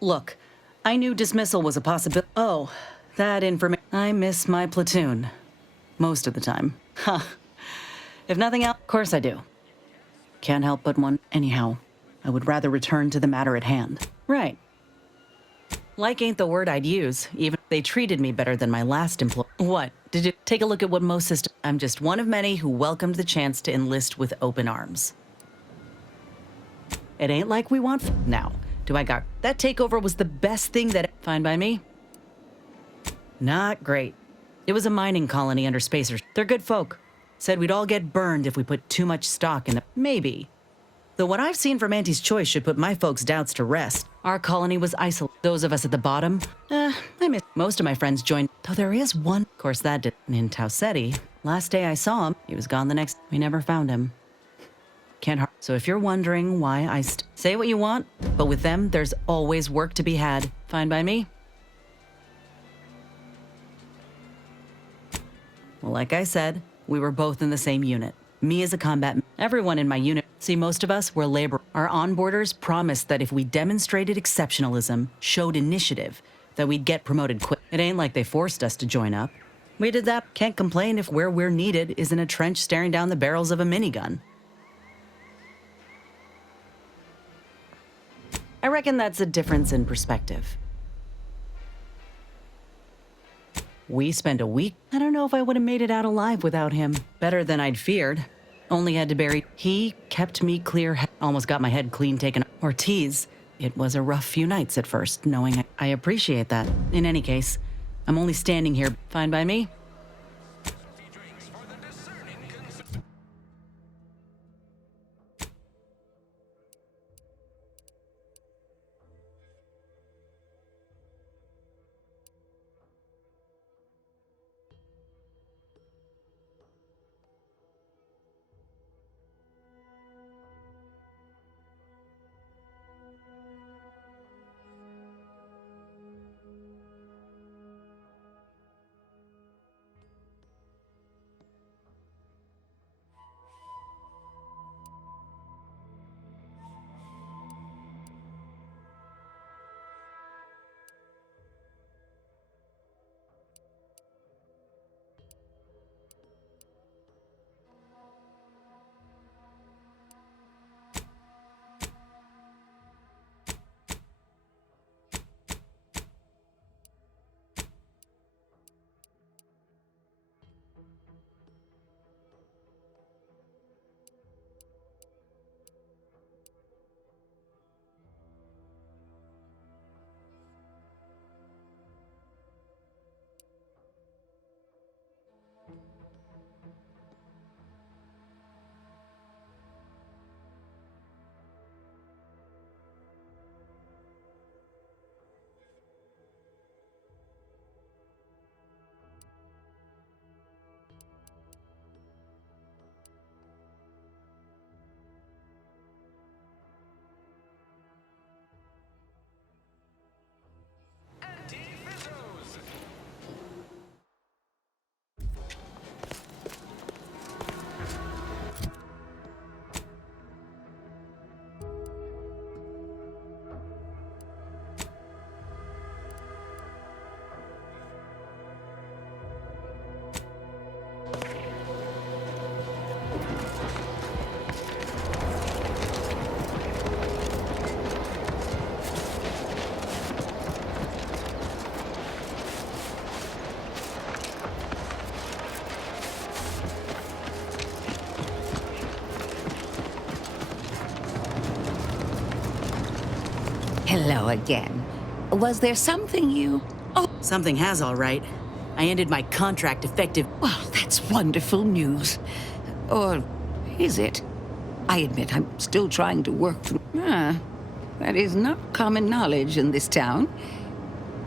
look, I knew dismissal was a possibility. Oh, that information. I miss my platoon. Most of the time. Huh. If nothing else, of course I do. Can't help but one. Anyhow, I would rather return to the matter at hand. Right. Like ain't the word I'd use, even if they treated me better than my last employer. What? Did you take a look at what most systems... I'm just one of many who welcomed the chance to enlist with open arms. It ain't like we want... Now, do I got... That takeover was the best thing that... Fine by me? Not great. It was a mining colony under spacers. They're good folk. Said we'd all get burned if we put too much stock in the... Maybe. Though what I've seen from Auntie's Choice should put my folks' doubts to rest. Our colony was isolated. Those of us at the bottom, I miss... Most of my friends joined, though there is one... Of course, that did... In Taucetti, last day I saw him, he was gone the next... We never found him. Can't hard... So if you're wondering why I say what you want, but with them, there's always work to be had. Fine by me? Well, like I said, we were both in the same unit. Me as a combat... Everyone in my unit... See, most of us were labor. Our onboarders promised that if we demonstrated exceptionalism, showed initiative, that we'd get promoted quick. It ain't like they forced us to join up. We did that. Can't complain if where we're needed is in a trench staring down the barrels of a minigun. I reckon that's a difference in perspective. We spent a week. I don't know if I would have made it out alive without him. Better than I'd feared. Only had to bury. He kept me clear. Almost got my head clean taken. Ortiz. It was a rough few nights at first, knowing I appreciate that. In any case, I'm only standing here. Fine by me? again. Was there something you... Oh, Something has, all right. I ended my contract effective. well, that's wonderful news. Or is it? I admit I'm still trying to work through... that is not common knowledge in this town.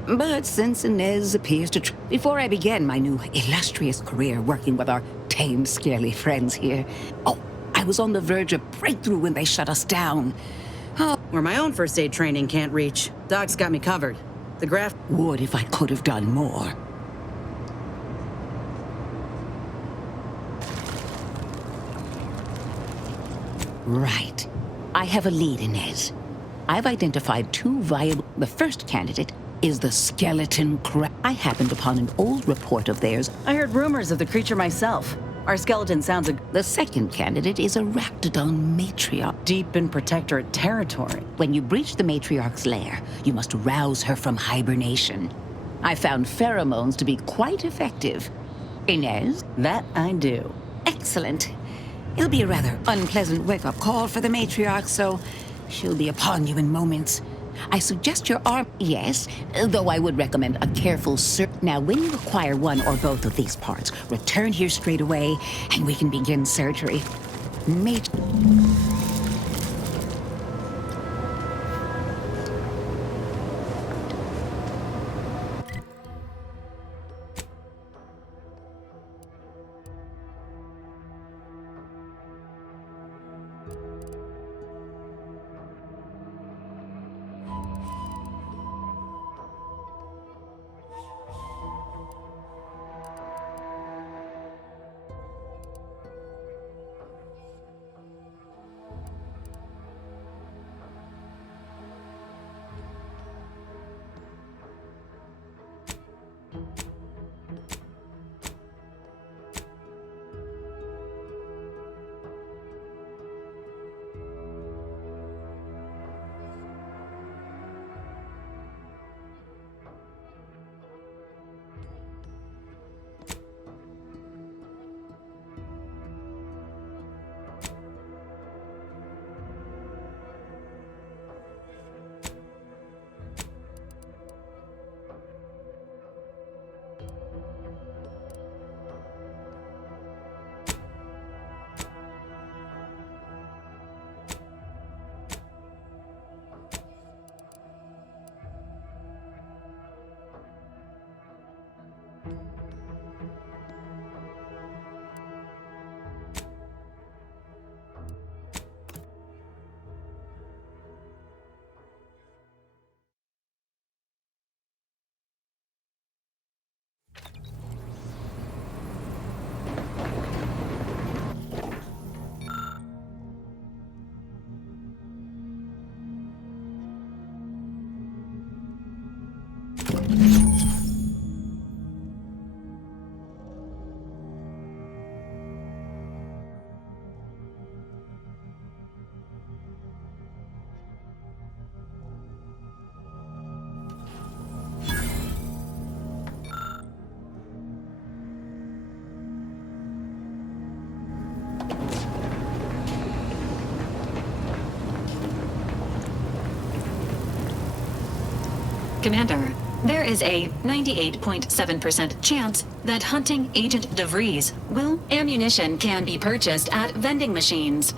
But since Inez appears to... Before I began my new illustrious career working with our tame, scaly friends here... Oh, I was on the verge of breakthrough when they shut us down. Oh, Where my own first aid training can't reach, Doc's got me covered. The graft... would if I could have done more. Right. I have a lead, Inez. I've identified two viable... The first candidate is the skeleton crab. I happened upon an old report of theirs. I heard rumors of the creature myself. Our skeleton sounds The second candidate is a raptidon matriarch. deep in protectorate territory. When you breach the matriarch's lair, you must rouse her from hibernation. I found pheromones to be quite effective. Inez? That I do. Excellent. It'll be a rather unpleasant wake-up call for the matriarch, so she'll be upon you in moments. I suggest your arm... Yes, though I would recommend a careful search. Now, when you acquire one or both of these parts, return here straight away, and we can begin surgery. Commander, there is a 98.7% chance that hunting Agent DeVries will... Ammunition can be purchased at vending machines.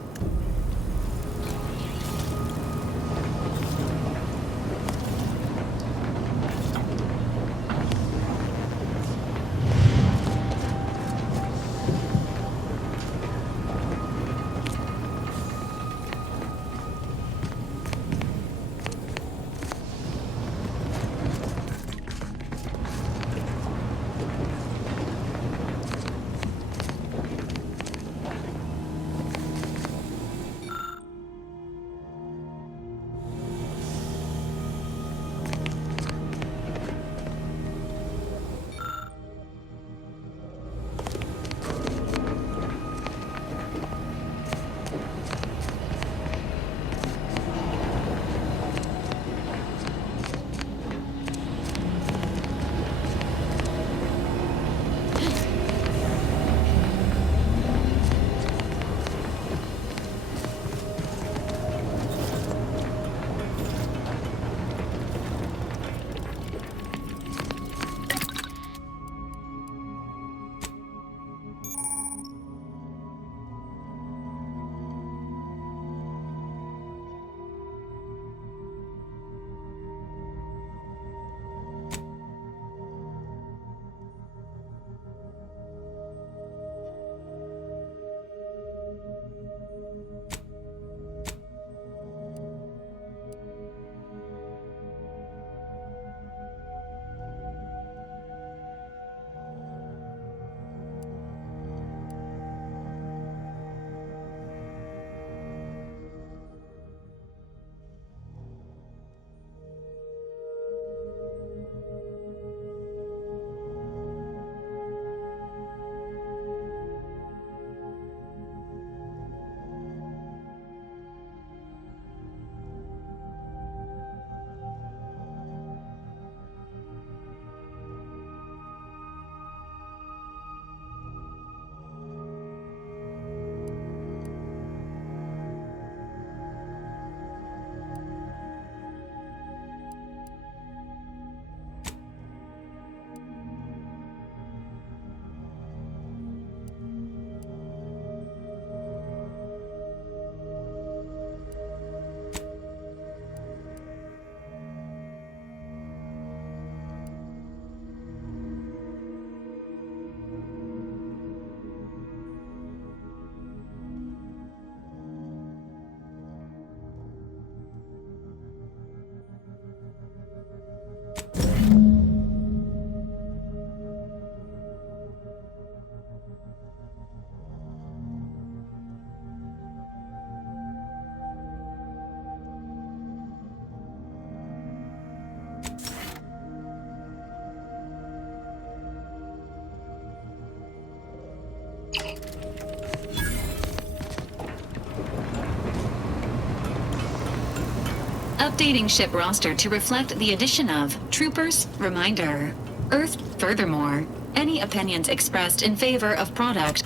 Updating ship roster to reflect the addition of Troopers, Reminder, Earth, furthermore. Any opinions expressed in favor of product.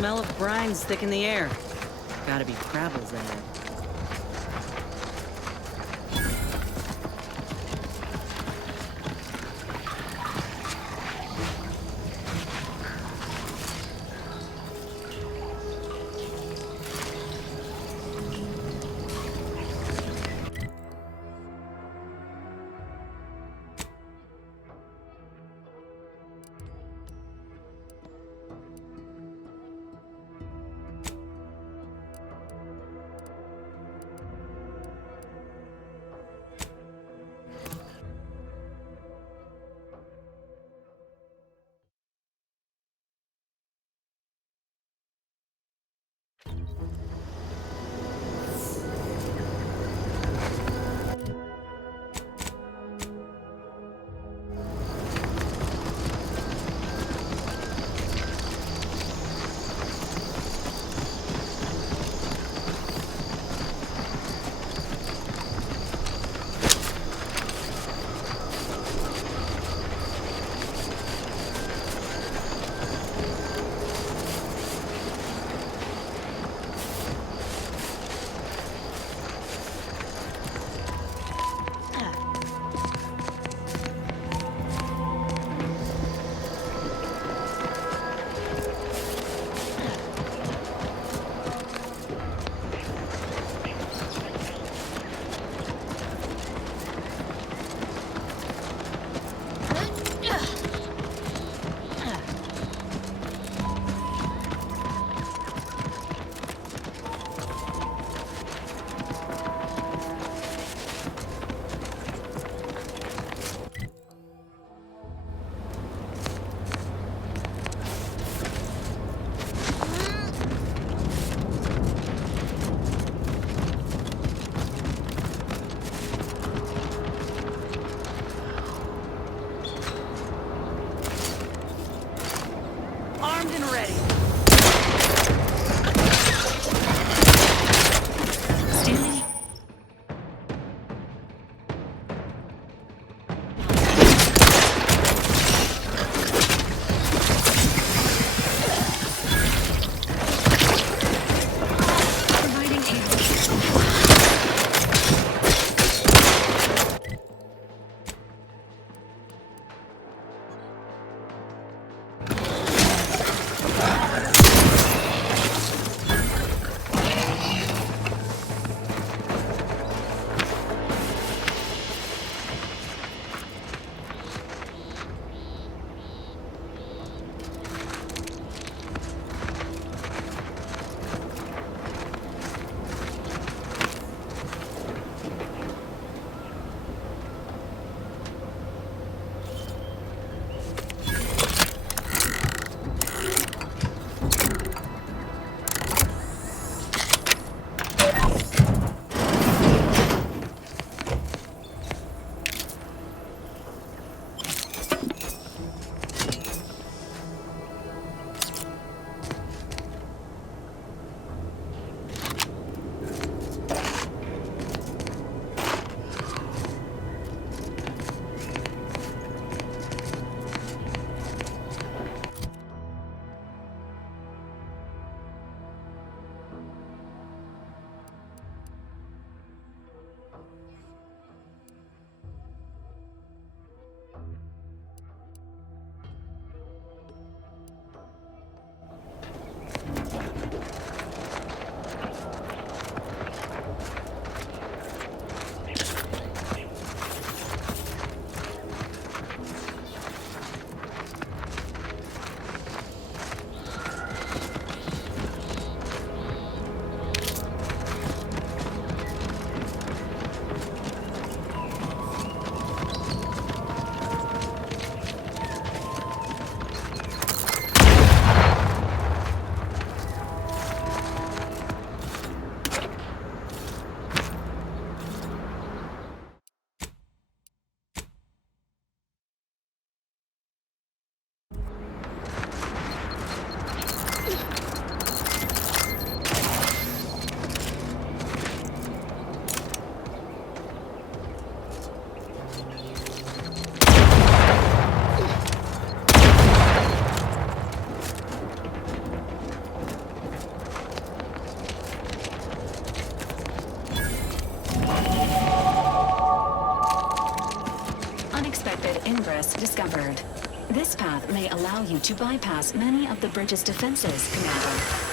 Smell of brine's thick in the air. Gotta be Crabble's ahead. egress discovered. This path may allow you to bypass many of the bridge's defenses, Commander.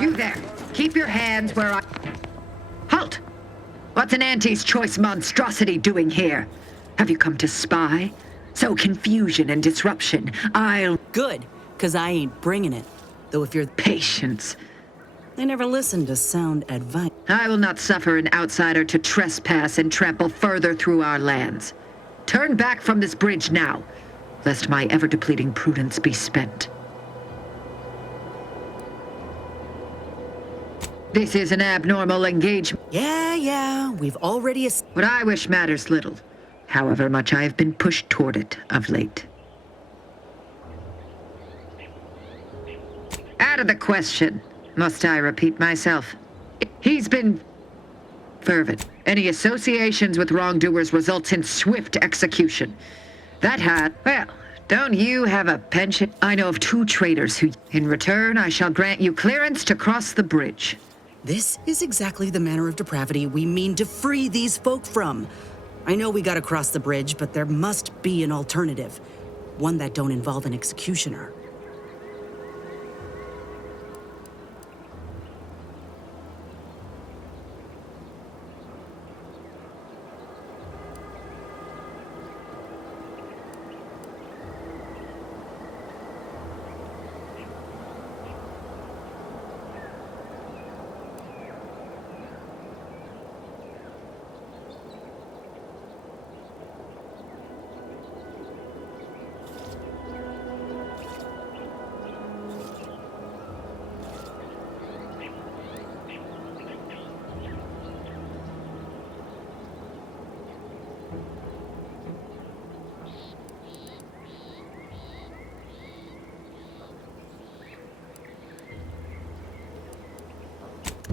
You there! Keep your hands where I... Halt! What's an Auntie's choice monstrosity doing here? Have you come to spy? So confusion and disruption, I'll... Good, because I ain't bringing it. Though if you're... Patience. They never listen to sound advice. I will not suffer an outsider to trespass and trample further through our lands. Turn back from this bridge now, lest my ever-depleting prudence be spent. This is an abnormal engagement. Yeah, we've already... What I wish matters little, however much I have been pushed toward it of late. Out of the question. Must I repeat myself? He's been fervent. Any associations with wrongdoers results in swift execution. That had... Well, don't you have a penchant? I know of 2 traitors who... In return, I shall grant you clearance to cross the bridge. This is exactly the manner of depravity we mean to free these folk from. I know we gotta cross the bridge, but there must be an alternative. One that don't involve an executioner.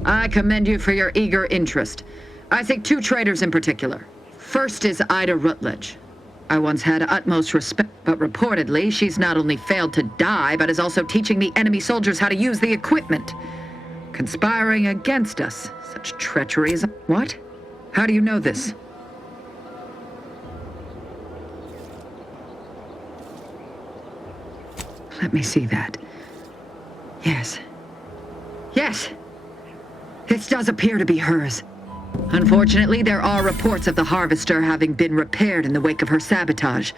I commend you for your eager interest. I think 2 traitors in particular. First is Ida Rutledge. I once had utmost respect, but reportedly she's not only failed to die, but is also teaching the enemy soldiers how to use the equipment. Conspiring against us. Such treachery is... What? How do you know this? Let me see that. Yes. Yes! This does appear to be hers. Unfortunately, there are reports of the Harvester having been repaired in the wake of her sabotage,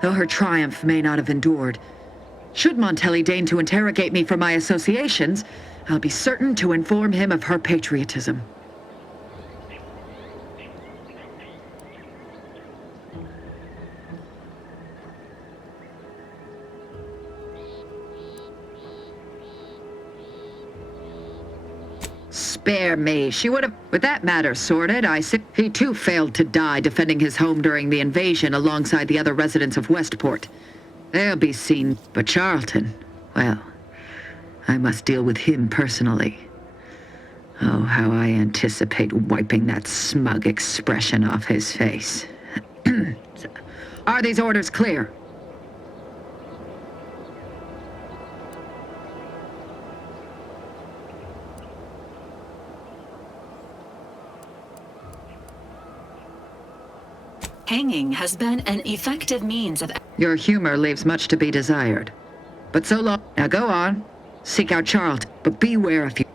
though her triumph may not have endured. Should Montelli deign to interrogate me for my associations, I'll be certain to inform him of her patriotism. Spare me. She would have... With that matter sorted, he too failed to die defending his home during the invasion alongside the other residents of Westport. They'll be seen. But Charlton, well, I must deal with him personally. Oh, how I anticipate wiping that smug expression off his face. Are these orders clear? Hanging has been an effective means of... Your humor leaves much to be desired. But so long. Now go on. Seek out Charlton, but beware of you.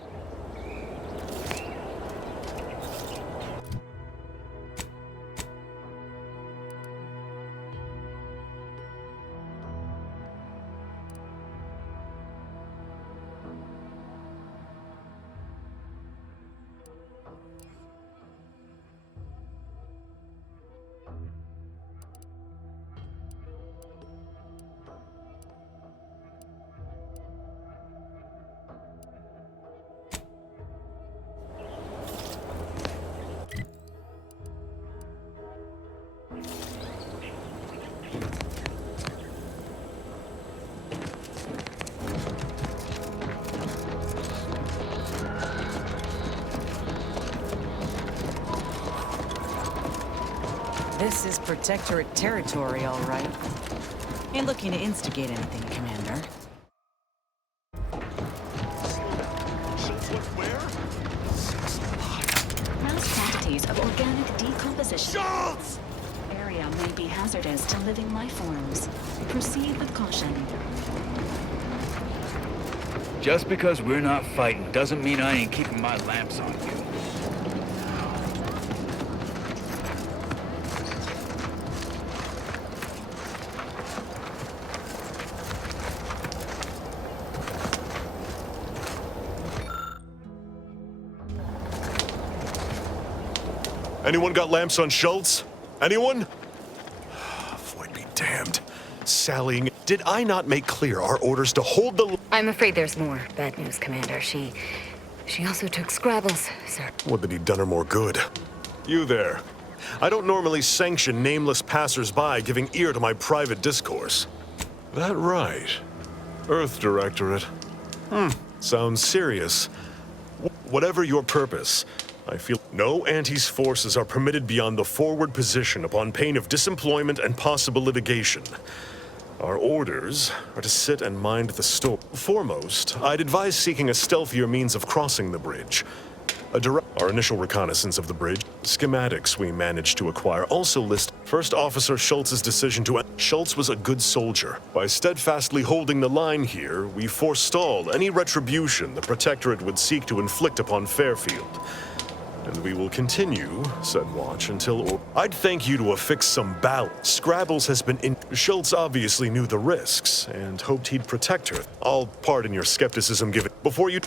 This is Protectorate territory, all right. Ain't looking to instigate anything, Commander. Mass quantities of organic decomposition. Area may be hazardous to living life forms. Proceed with caution. Just because we're not fighting doesn't mean I ain't keeping my lamps on you. Anyone got lamps on Schultz? Anyone? Void be damned. Sallying. Did I not make clear our orders to hold the... I'm afraid there's more bad news, Commander. She also took Scrabbles, sir. Would that he'd done her more good. You there. I don't normally sanction nameless passers-by giving ear to my private discourse. That right. Earth Directorate. Sounds serious. Whatever your purpose, I feel no Anti's forces are permitted beyond the forward position upon pain of disemployment and possible litigation. Our orders are to sit and mind the storm. Foremost, I'd advise seeking a stealthier means of crossing the bridge. Our initial reconnaissance of the bridge, schematics we managed to acquire also list First Officer Schultz's decision to... Schultz was a good soldier. By steadfastly holding the line here, we forestalled any retribution the Protectorate would seek to inflict upon Fairfield. And we will continue, said watch, until... I'd thank you to affix some balance. Scrabbles has been in... Schultz obviously knew the risks, and hoped he'd protect her. I'll pardon your skepticism given... Before you...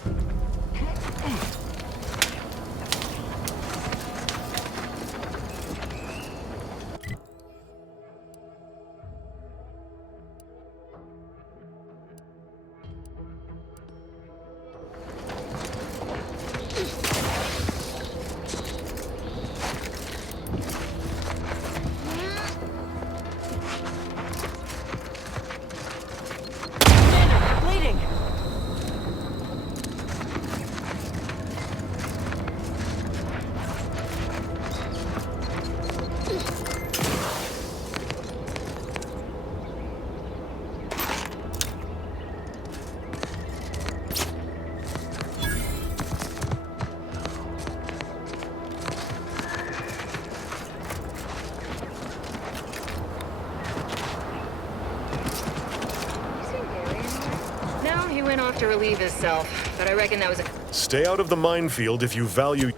No, he went off to relieve himself, but I reckon that was a... Stay out of the minefield if you value...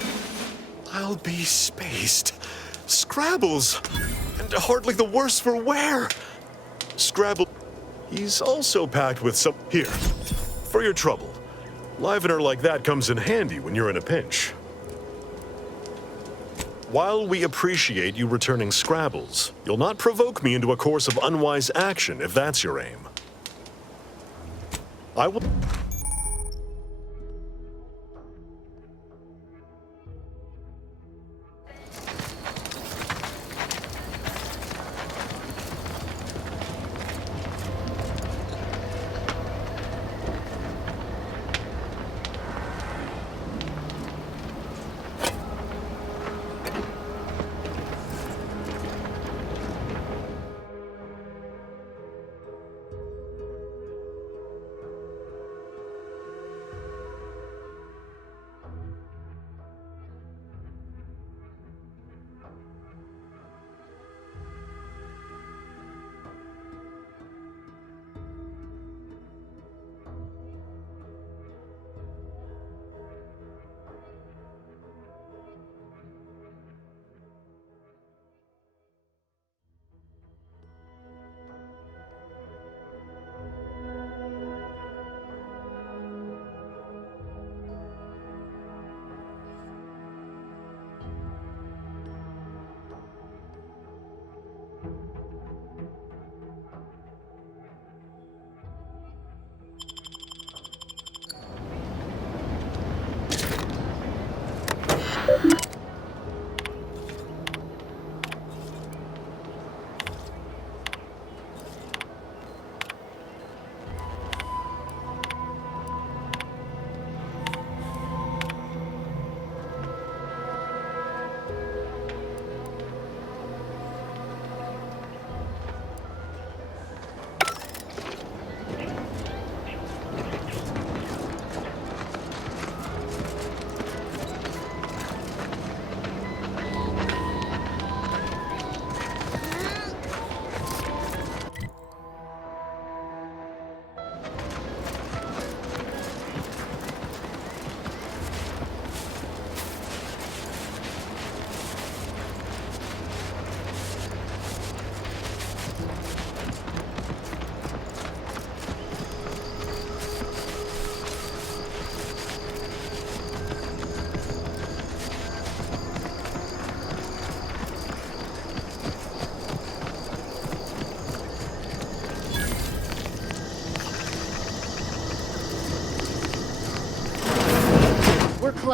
I'll be spaced. Scrabbles! And hardly the worse for wear! Scrabble... He's also packed with some... Here, for your trouble. Livener like that comes in handy when you're in a pinch. While we appreciate you returning Scrabbles, you'll not provoke me into a course of unwise action if that's your aim. I will...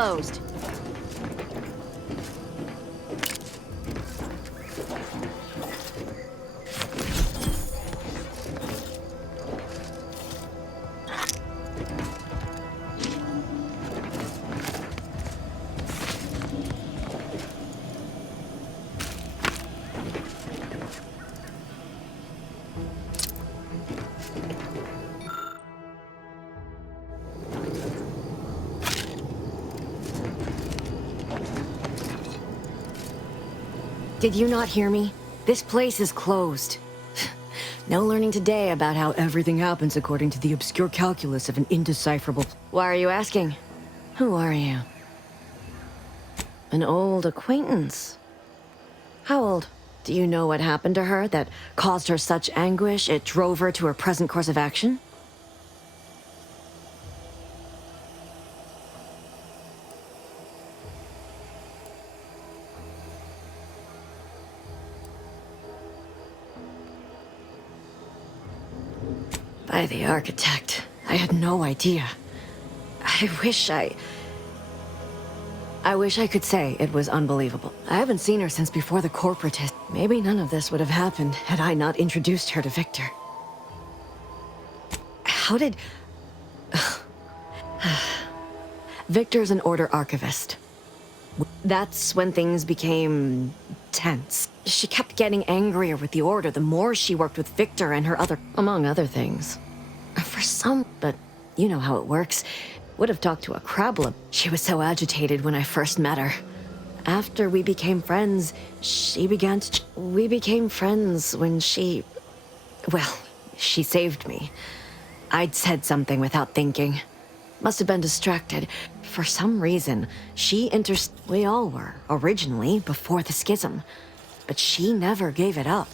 closed. Did you not hear me? This place is closed. No learning today about how everything happens according to the obscure calculus of an indecipherable... Why are you asking? Who are you? An old acquaintance. How old? Do you know what happened to her that caused her such anguish it drove her to her present course of action? By the architect. I had no idea. I wish I could say it was unbelievable. I haven't seen her since before the corporatist. Maybe none of this would have happened had I not introduced her to Victor. How did... Victor's an Order archivist. That's when things became tense. She kept getting angrier with the Order the more she worked with Victor and her among other things. But you know how it works. Would have talked to a Crabla. She was so agitated when I first met her. After we became friends, we became friends when she... Well, she saved me. I'd said something without thinking. Must have been distracted. For some reason, we all were, originally, before the schism. But she never gave it up,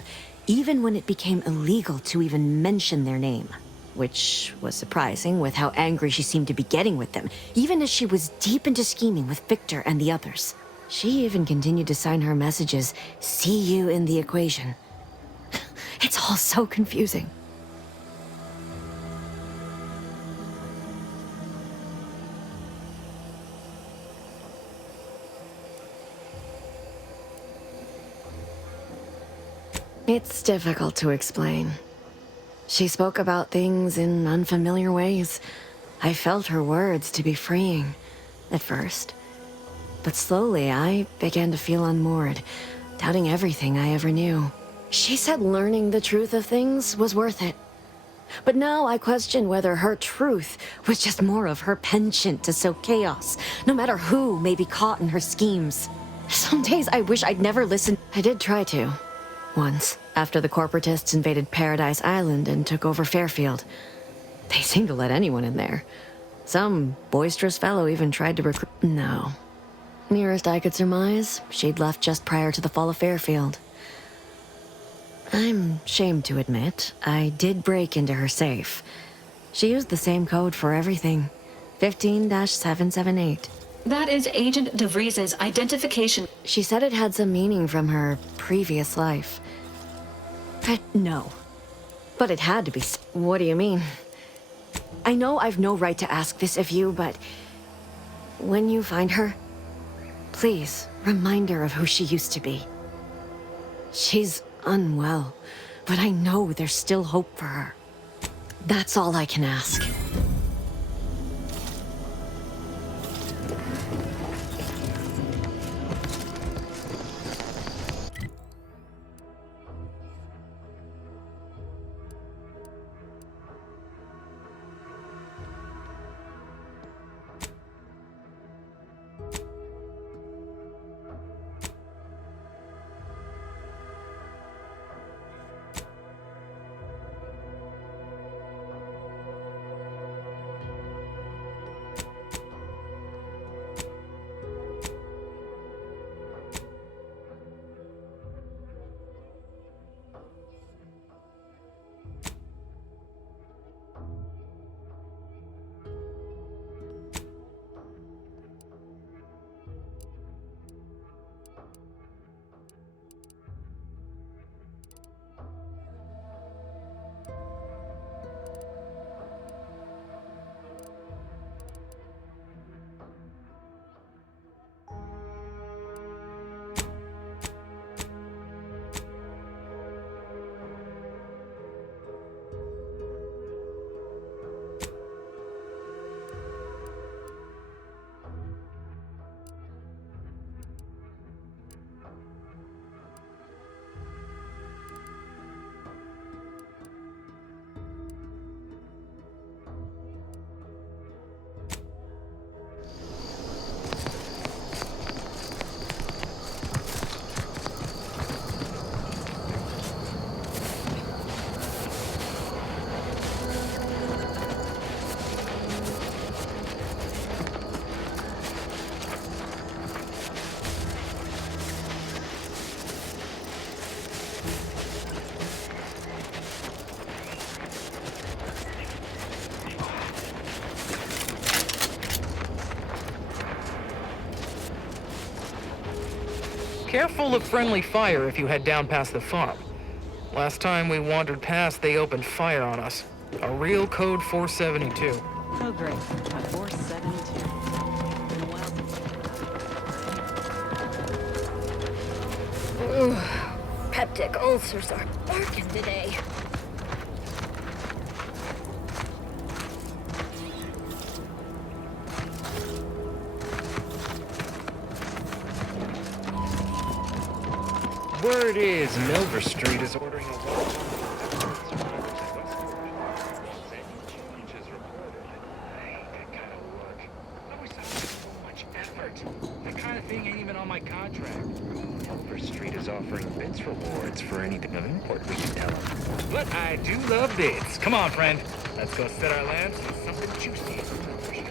even when it became illegal to even mention their name. Which was surprising with how angry she seemed to be getting with them, even as she was deep into scheming with Victor and the others. She even continued to sign her messages, "See you in the equation." It's all so confusing. It's difficult to explain. She spoke about things in unfamiliar ways. I felt her words to be freeing, at first. But slowly, I began to feel unmoored, doubting everything I ever knew. She said learning the truth of things was worth it. But now I question whether her truth was just more of her penchant to sow chaos, no matter who may be caught in her schemes. Some days I wish I'd never listened. I did try to. Once, after the corporatists invaded Paradise Island and took over Fairfield. They seemed to let anyone in there. Some boisterous fellow even tried to recruit... No. Nearest I could surmise, she'd left just prior to the fall of Fairfield. I'm ashamed to admit, I did break into her safe. She used the same code for everything. 15-778. That is Agent DeVries' identification. She said it had some meaning from her previous life. No. But it had to be. What do you mean? I know I've no right to ask this of you, but... when you find her, please remind her of who she used to be. She's unwell, but I know there's still hope for her. That's all I can ask. careful of friendly fire if you head down past the farm. Last time we wandered past, they opened fire on us. A real code 472. Oh, great. A 472. Been a while. Ooh, peptic ulcers are barking today. Word is Milver Street is ordering a That kind of thing ain't even on my contract. Outher Street is offering bits rewards for anything of import we can tell them. But I do love bits. Come on, friend. Let's go set our lamps with something juicy from Outher Street.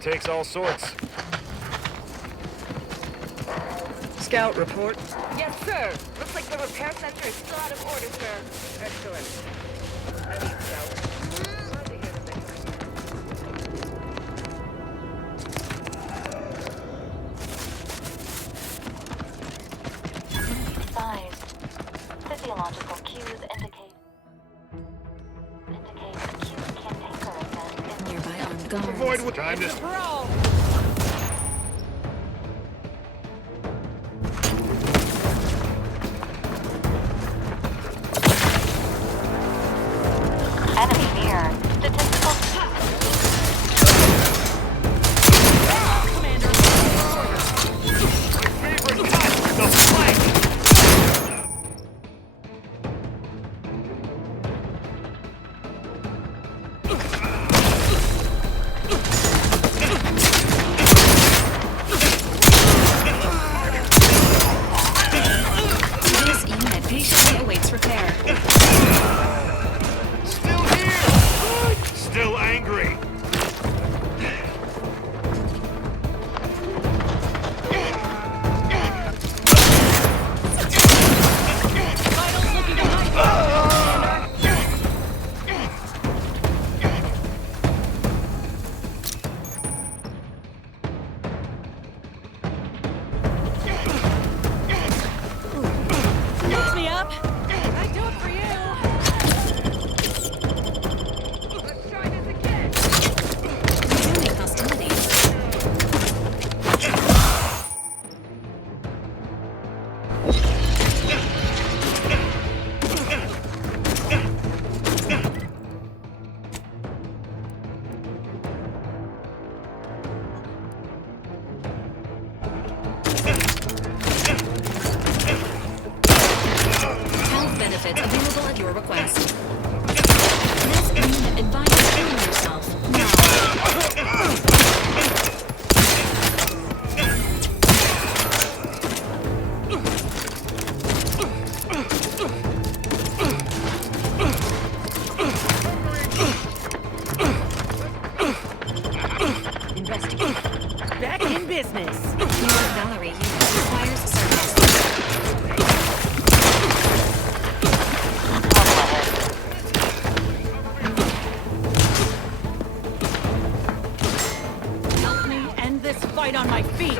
Takes all sorts. Scout report. Yes, sir. Looks like the repair center is still out of order, sir. Excellent. Advised. Physiological cues indicate acute cantanker event in Nearby armed guards. Avoid what time is. enemy near. Statistical. This unit patiently awaits repair. Still here! Still angry! Lift me up. I do it for you. Resuming hostilities. Health benefits available at your request. This unit advises healing yourself now. Investigate. Back in business. Your Valerie unit requires service. Help me end this fight on my feet.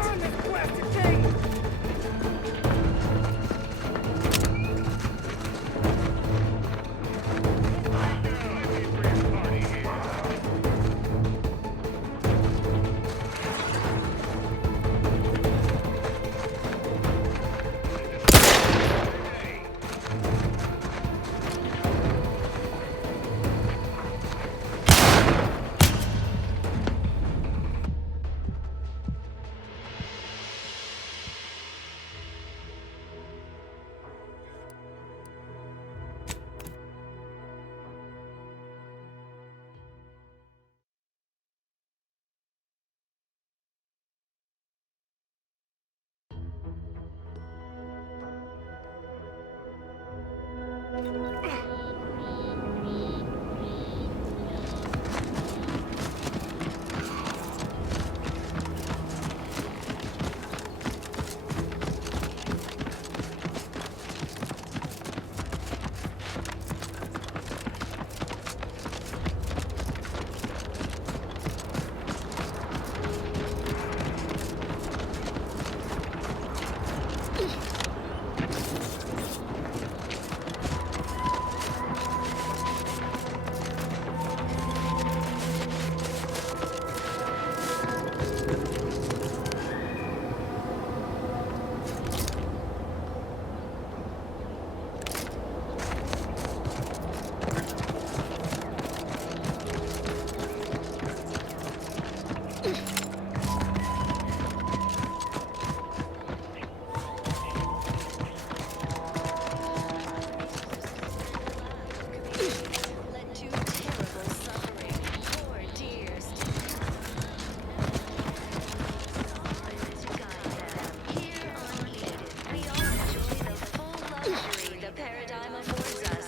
the paradigm affords us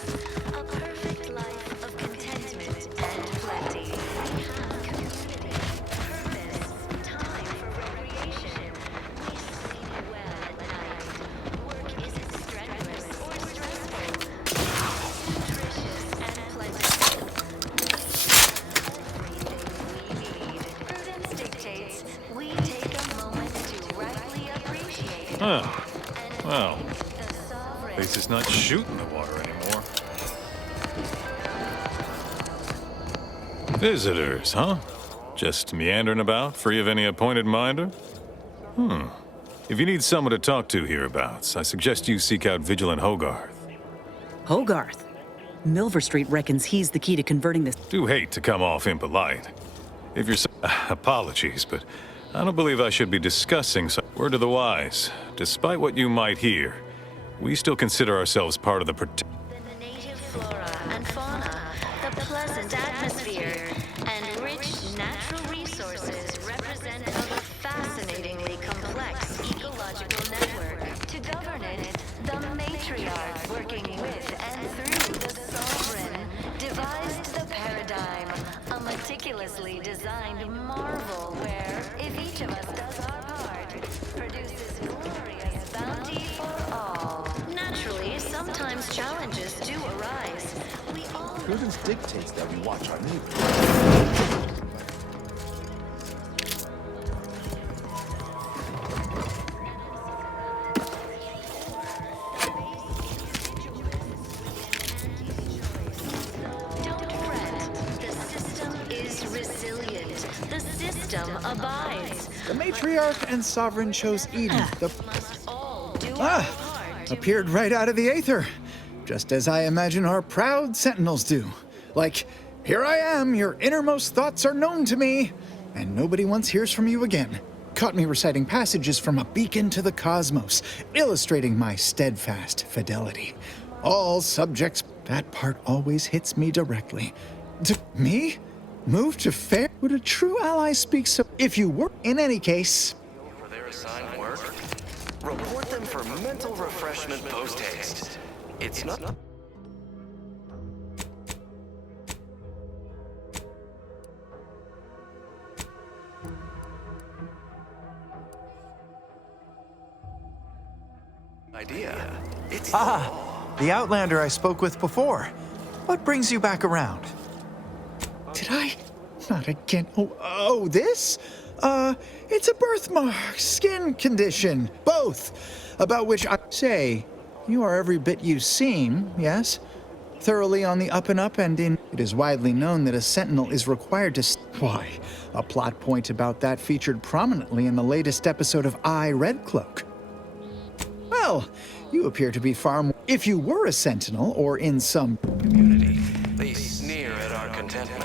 a perfect life of contentment and plenty. We have community, purpose, time for recreation. We sleep well at night. Work isn't strenuous or stressful. It's nutritious and plentiful. Everything we need. Prudence dictates we take a moment to rightly appreciate it. Oh, well. At least it's not shooting the water anymore. Visitors, huh? Just meandering about, free of any appointed minder? If you need someone to talk to hereabouts, I suggest you seek out Vigilant Hogarth. Hogarth? Milver Street reckons he's the key to converting this. Do hate to come off impolite. If you're apologies, but I don't believe I should be discussing some word to the wise. Despite what you might hear, we still consider ourselves part of the The native flora and fauna, the pleasant atmosphere, and rich natural resources represent a fascinatingly complex ecological network. To govern it, the matriarch working with and through the sovereign devised the paradigm, a meticulously designed marvel where, if each of us does our part, produces glorious bounty for all. Naturally, sometimes challenges do arise. We all Prudence dictates that we watch our neighbors. don't fret. The system is resilient. The system abides. The matriarch and sovereign chose Eden. Appeared right out of the aether. Just as I imagine our proud sentinels do. Like, here I am, your innermost thoughts are known to me, and nobody once hears from you again. Caught me reciting passages from a beacon to the cosmos, illustrating my steadfast fidelity. All subjects, that part always hits me directly. To me? Move to fair? Would a true ally speak so? If you were, in any case. For their assigned work, report them for mental refreshment post-haste. It's not... idea. It's... the Outlander I spoke with before. What brings you back around? Did I? Not again. Oh, this? It's a birthmark, skin condition, both, about which I say, you are every bit you seem, yes? Thoroughly on the up and up and in. It is widely known that a sentinel is required to. Why, a plot point about that featured prominently in the latest episode of Red Cloak. Well, you appear to be far more. If you were a sentinel or in some community, they sneer at our contentment.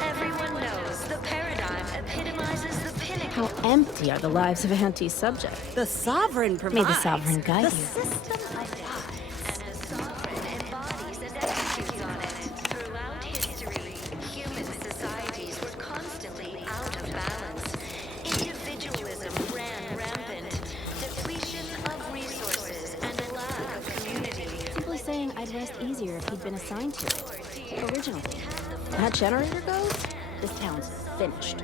Everyone knows the paradigm epitomizes the pinnacle. How empty are the lives of anti-subject? The sovereign provides. May the sovereign guide The you. system And the sovereign embodies and executes on it. Throughout history, human societies were constantly out of balance. Individualism ran rampant. Depletion of resources and a lack of community. Simply saying I'd rest easier if he'd been assigned to it. Originally. That generator goes, this town's finished.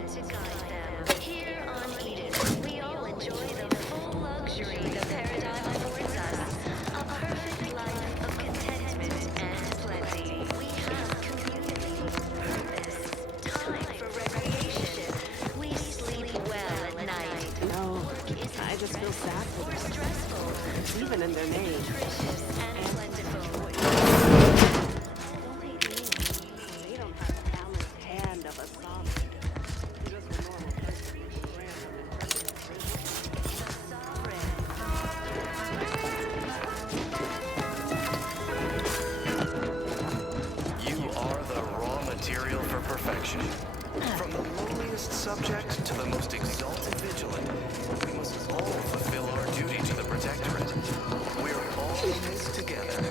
Here on Eden, we all enjoy the full luxury the paradigm affords us. A perfect life of contentment and plenty. We have community, purpose, time for recreation. We sleep well at night. No, I just feel sad for them. Stressful. It's even in their name. Nutritious and plentiful. They don't have the balanced hand of a sovereign. Just a normal person who's random and You are the raw material for perfection. From the lowliest subject to the most exalted vigilant, we must all fulfill our duty to the Protectorate. We're all in this together.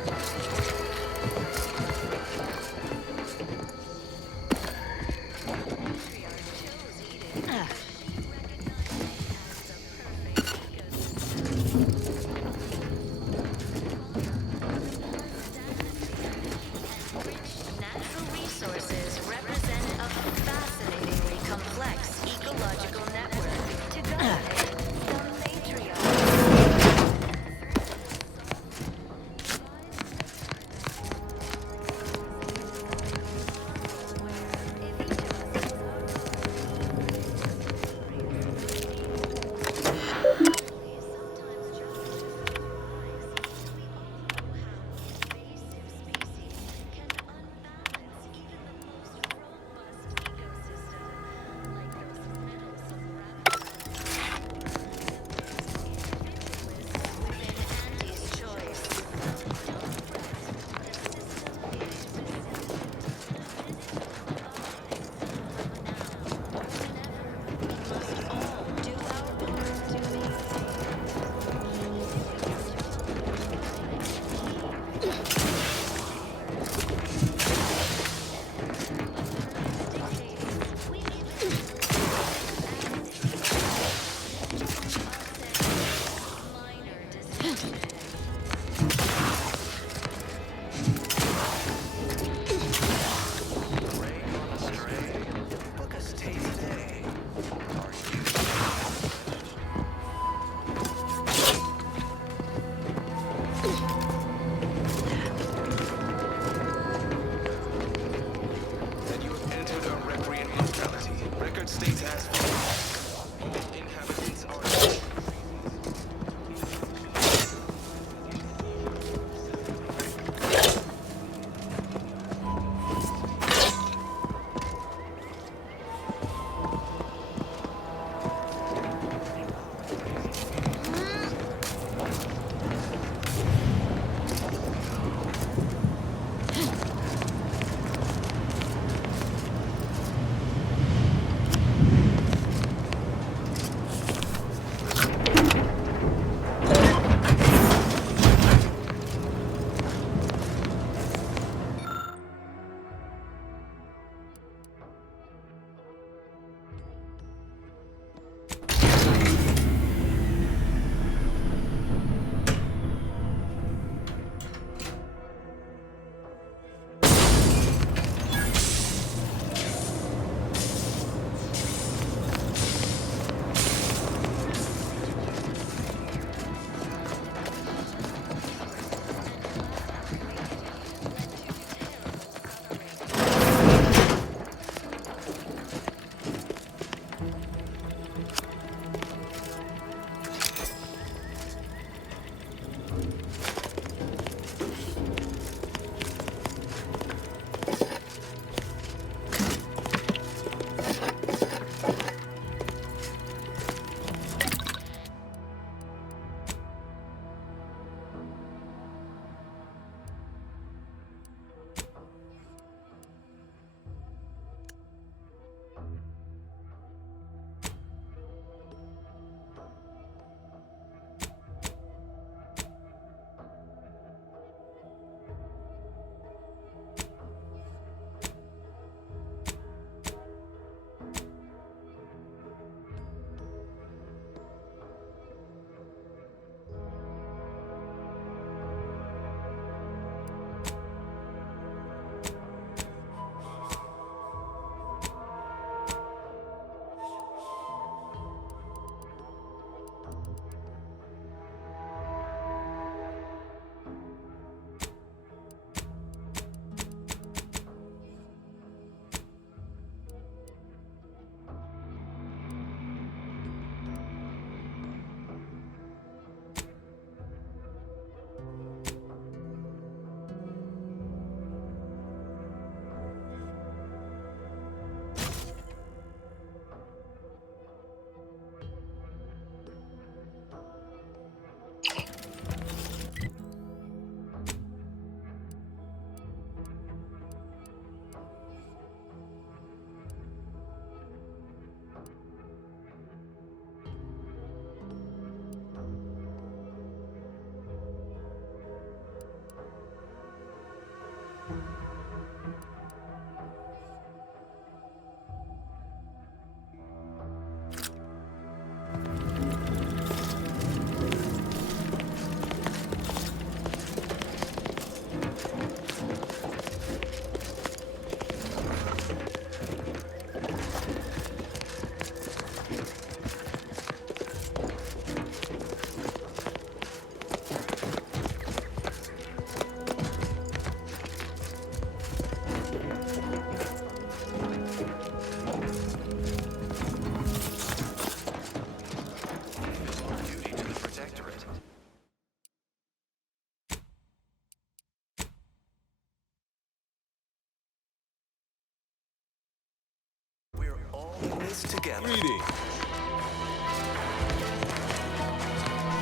rise together.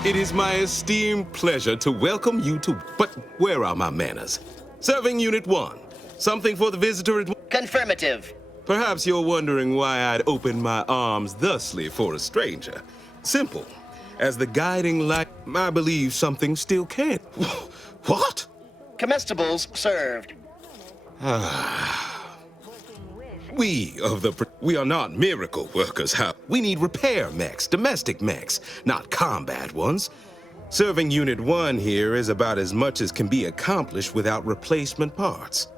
It is my esteemed pleasure to welcome you to... But where are my manners? Serving Unit 1. Something for the visitor at... Confirmative. Perhaps you're wondering why I'd open my arms thusly for a stranger. Simple. As the guiding light, I believe something still can. What? Comestibles served. We are not miracle workers, huh? We need repair mechs, domestic mechs, not combat ones. Serving Unit 1 here is about as much as can be accomplished without replacement parts.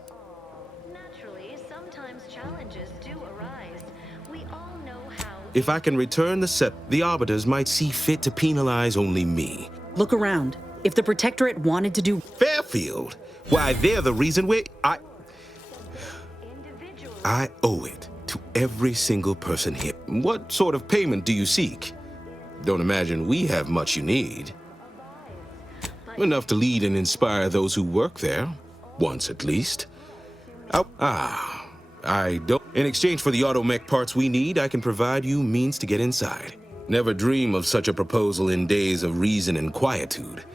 Naturally, sometimes challenges do arise. We all know how. If I can return the set, the Arbiters might see fit to penalize only me. Look around. If the Protectorate wanted to do... Fairfield? Why, they're the reason I owe it to every single person here. What sort of payment do you seek? Don't imagine we have much you need. Enough to lead and inspire those who work there. Once at least. I don't... In exchange for the automech parts we need, I can provide you means to get inside. Never dream of such a proposal in days of reason and quietude.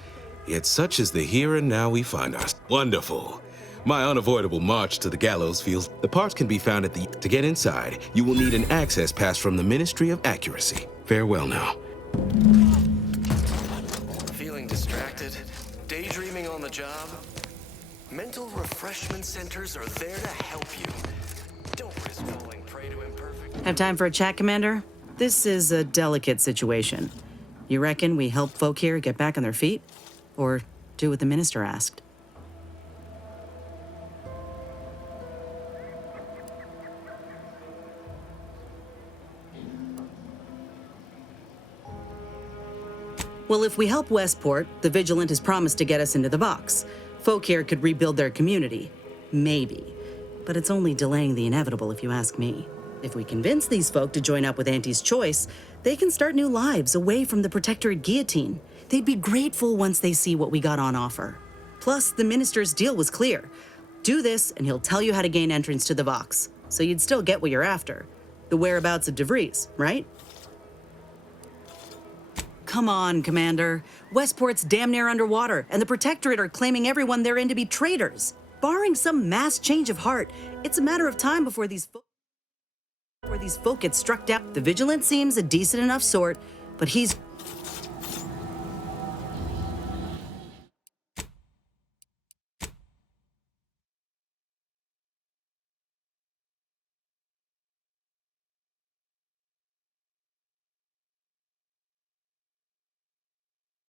Yet such is the here and now we find us. Wonderful. My unavoidable march to the gallows feels... The parts can be found at the... To get inside, you will need an access pass from the Ministry of Accuracy. Farewell now. Feeling distracted? Daydreaming on the job? Mental refreshment centers are there to help you. Don't risk falling prey to imperfect... Have time for a chat, Commander? This is a delicate situation. You reckon we help folk here get back on their feet? Or do what the Minister asked? Well, if we help Westport, the Vigilant has promised to get us into the box. Folk here could rebuild their community. Maybe. But it's only delaying the inevitable, if you ask me. If we convince these folk to join up with Auntie's Choice, they can start new lives away from the Protectorate guillotine. They'd be grateful once they see what we got on offer. Plus, the Minister's deal was clear. Do this, and he'll tell you how to gain entrance to the Vox. So you'd still get what you're after. The whereabouts of DeVries, right? Come on, Commander. Westport's damn near underwater, and the Protectorate are claiming everyone they're in to be traitors. Barring some mass change of heart, it's a matter of time before these folk get struck down. The Vigilant seems a decent enough sort, but he's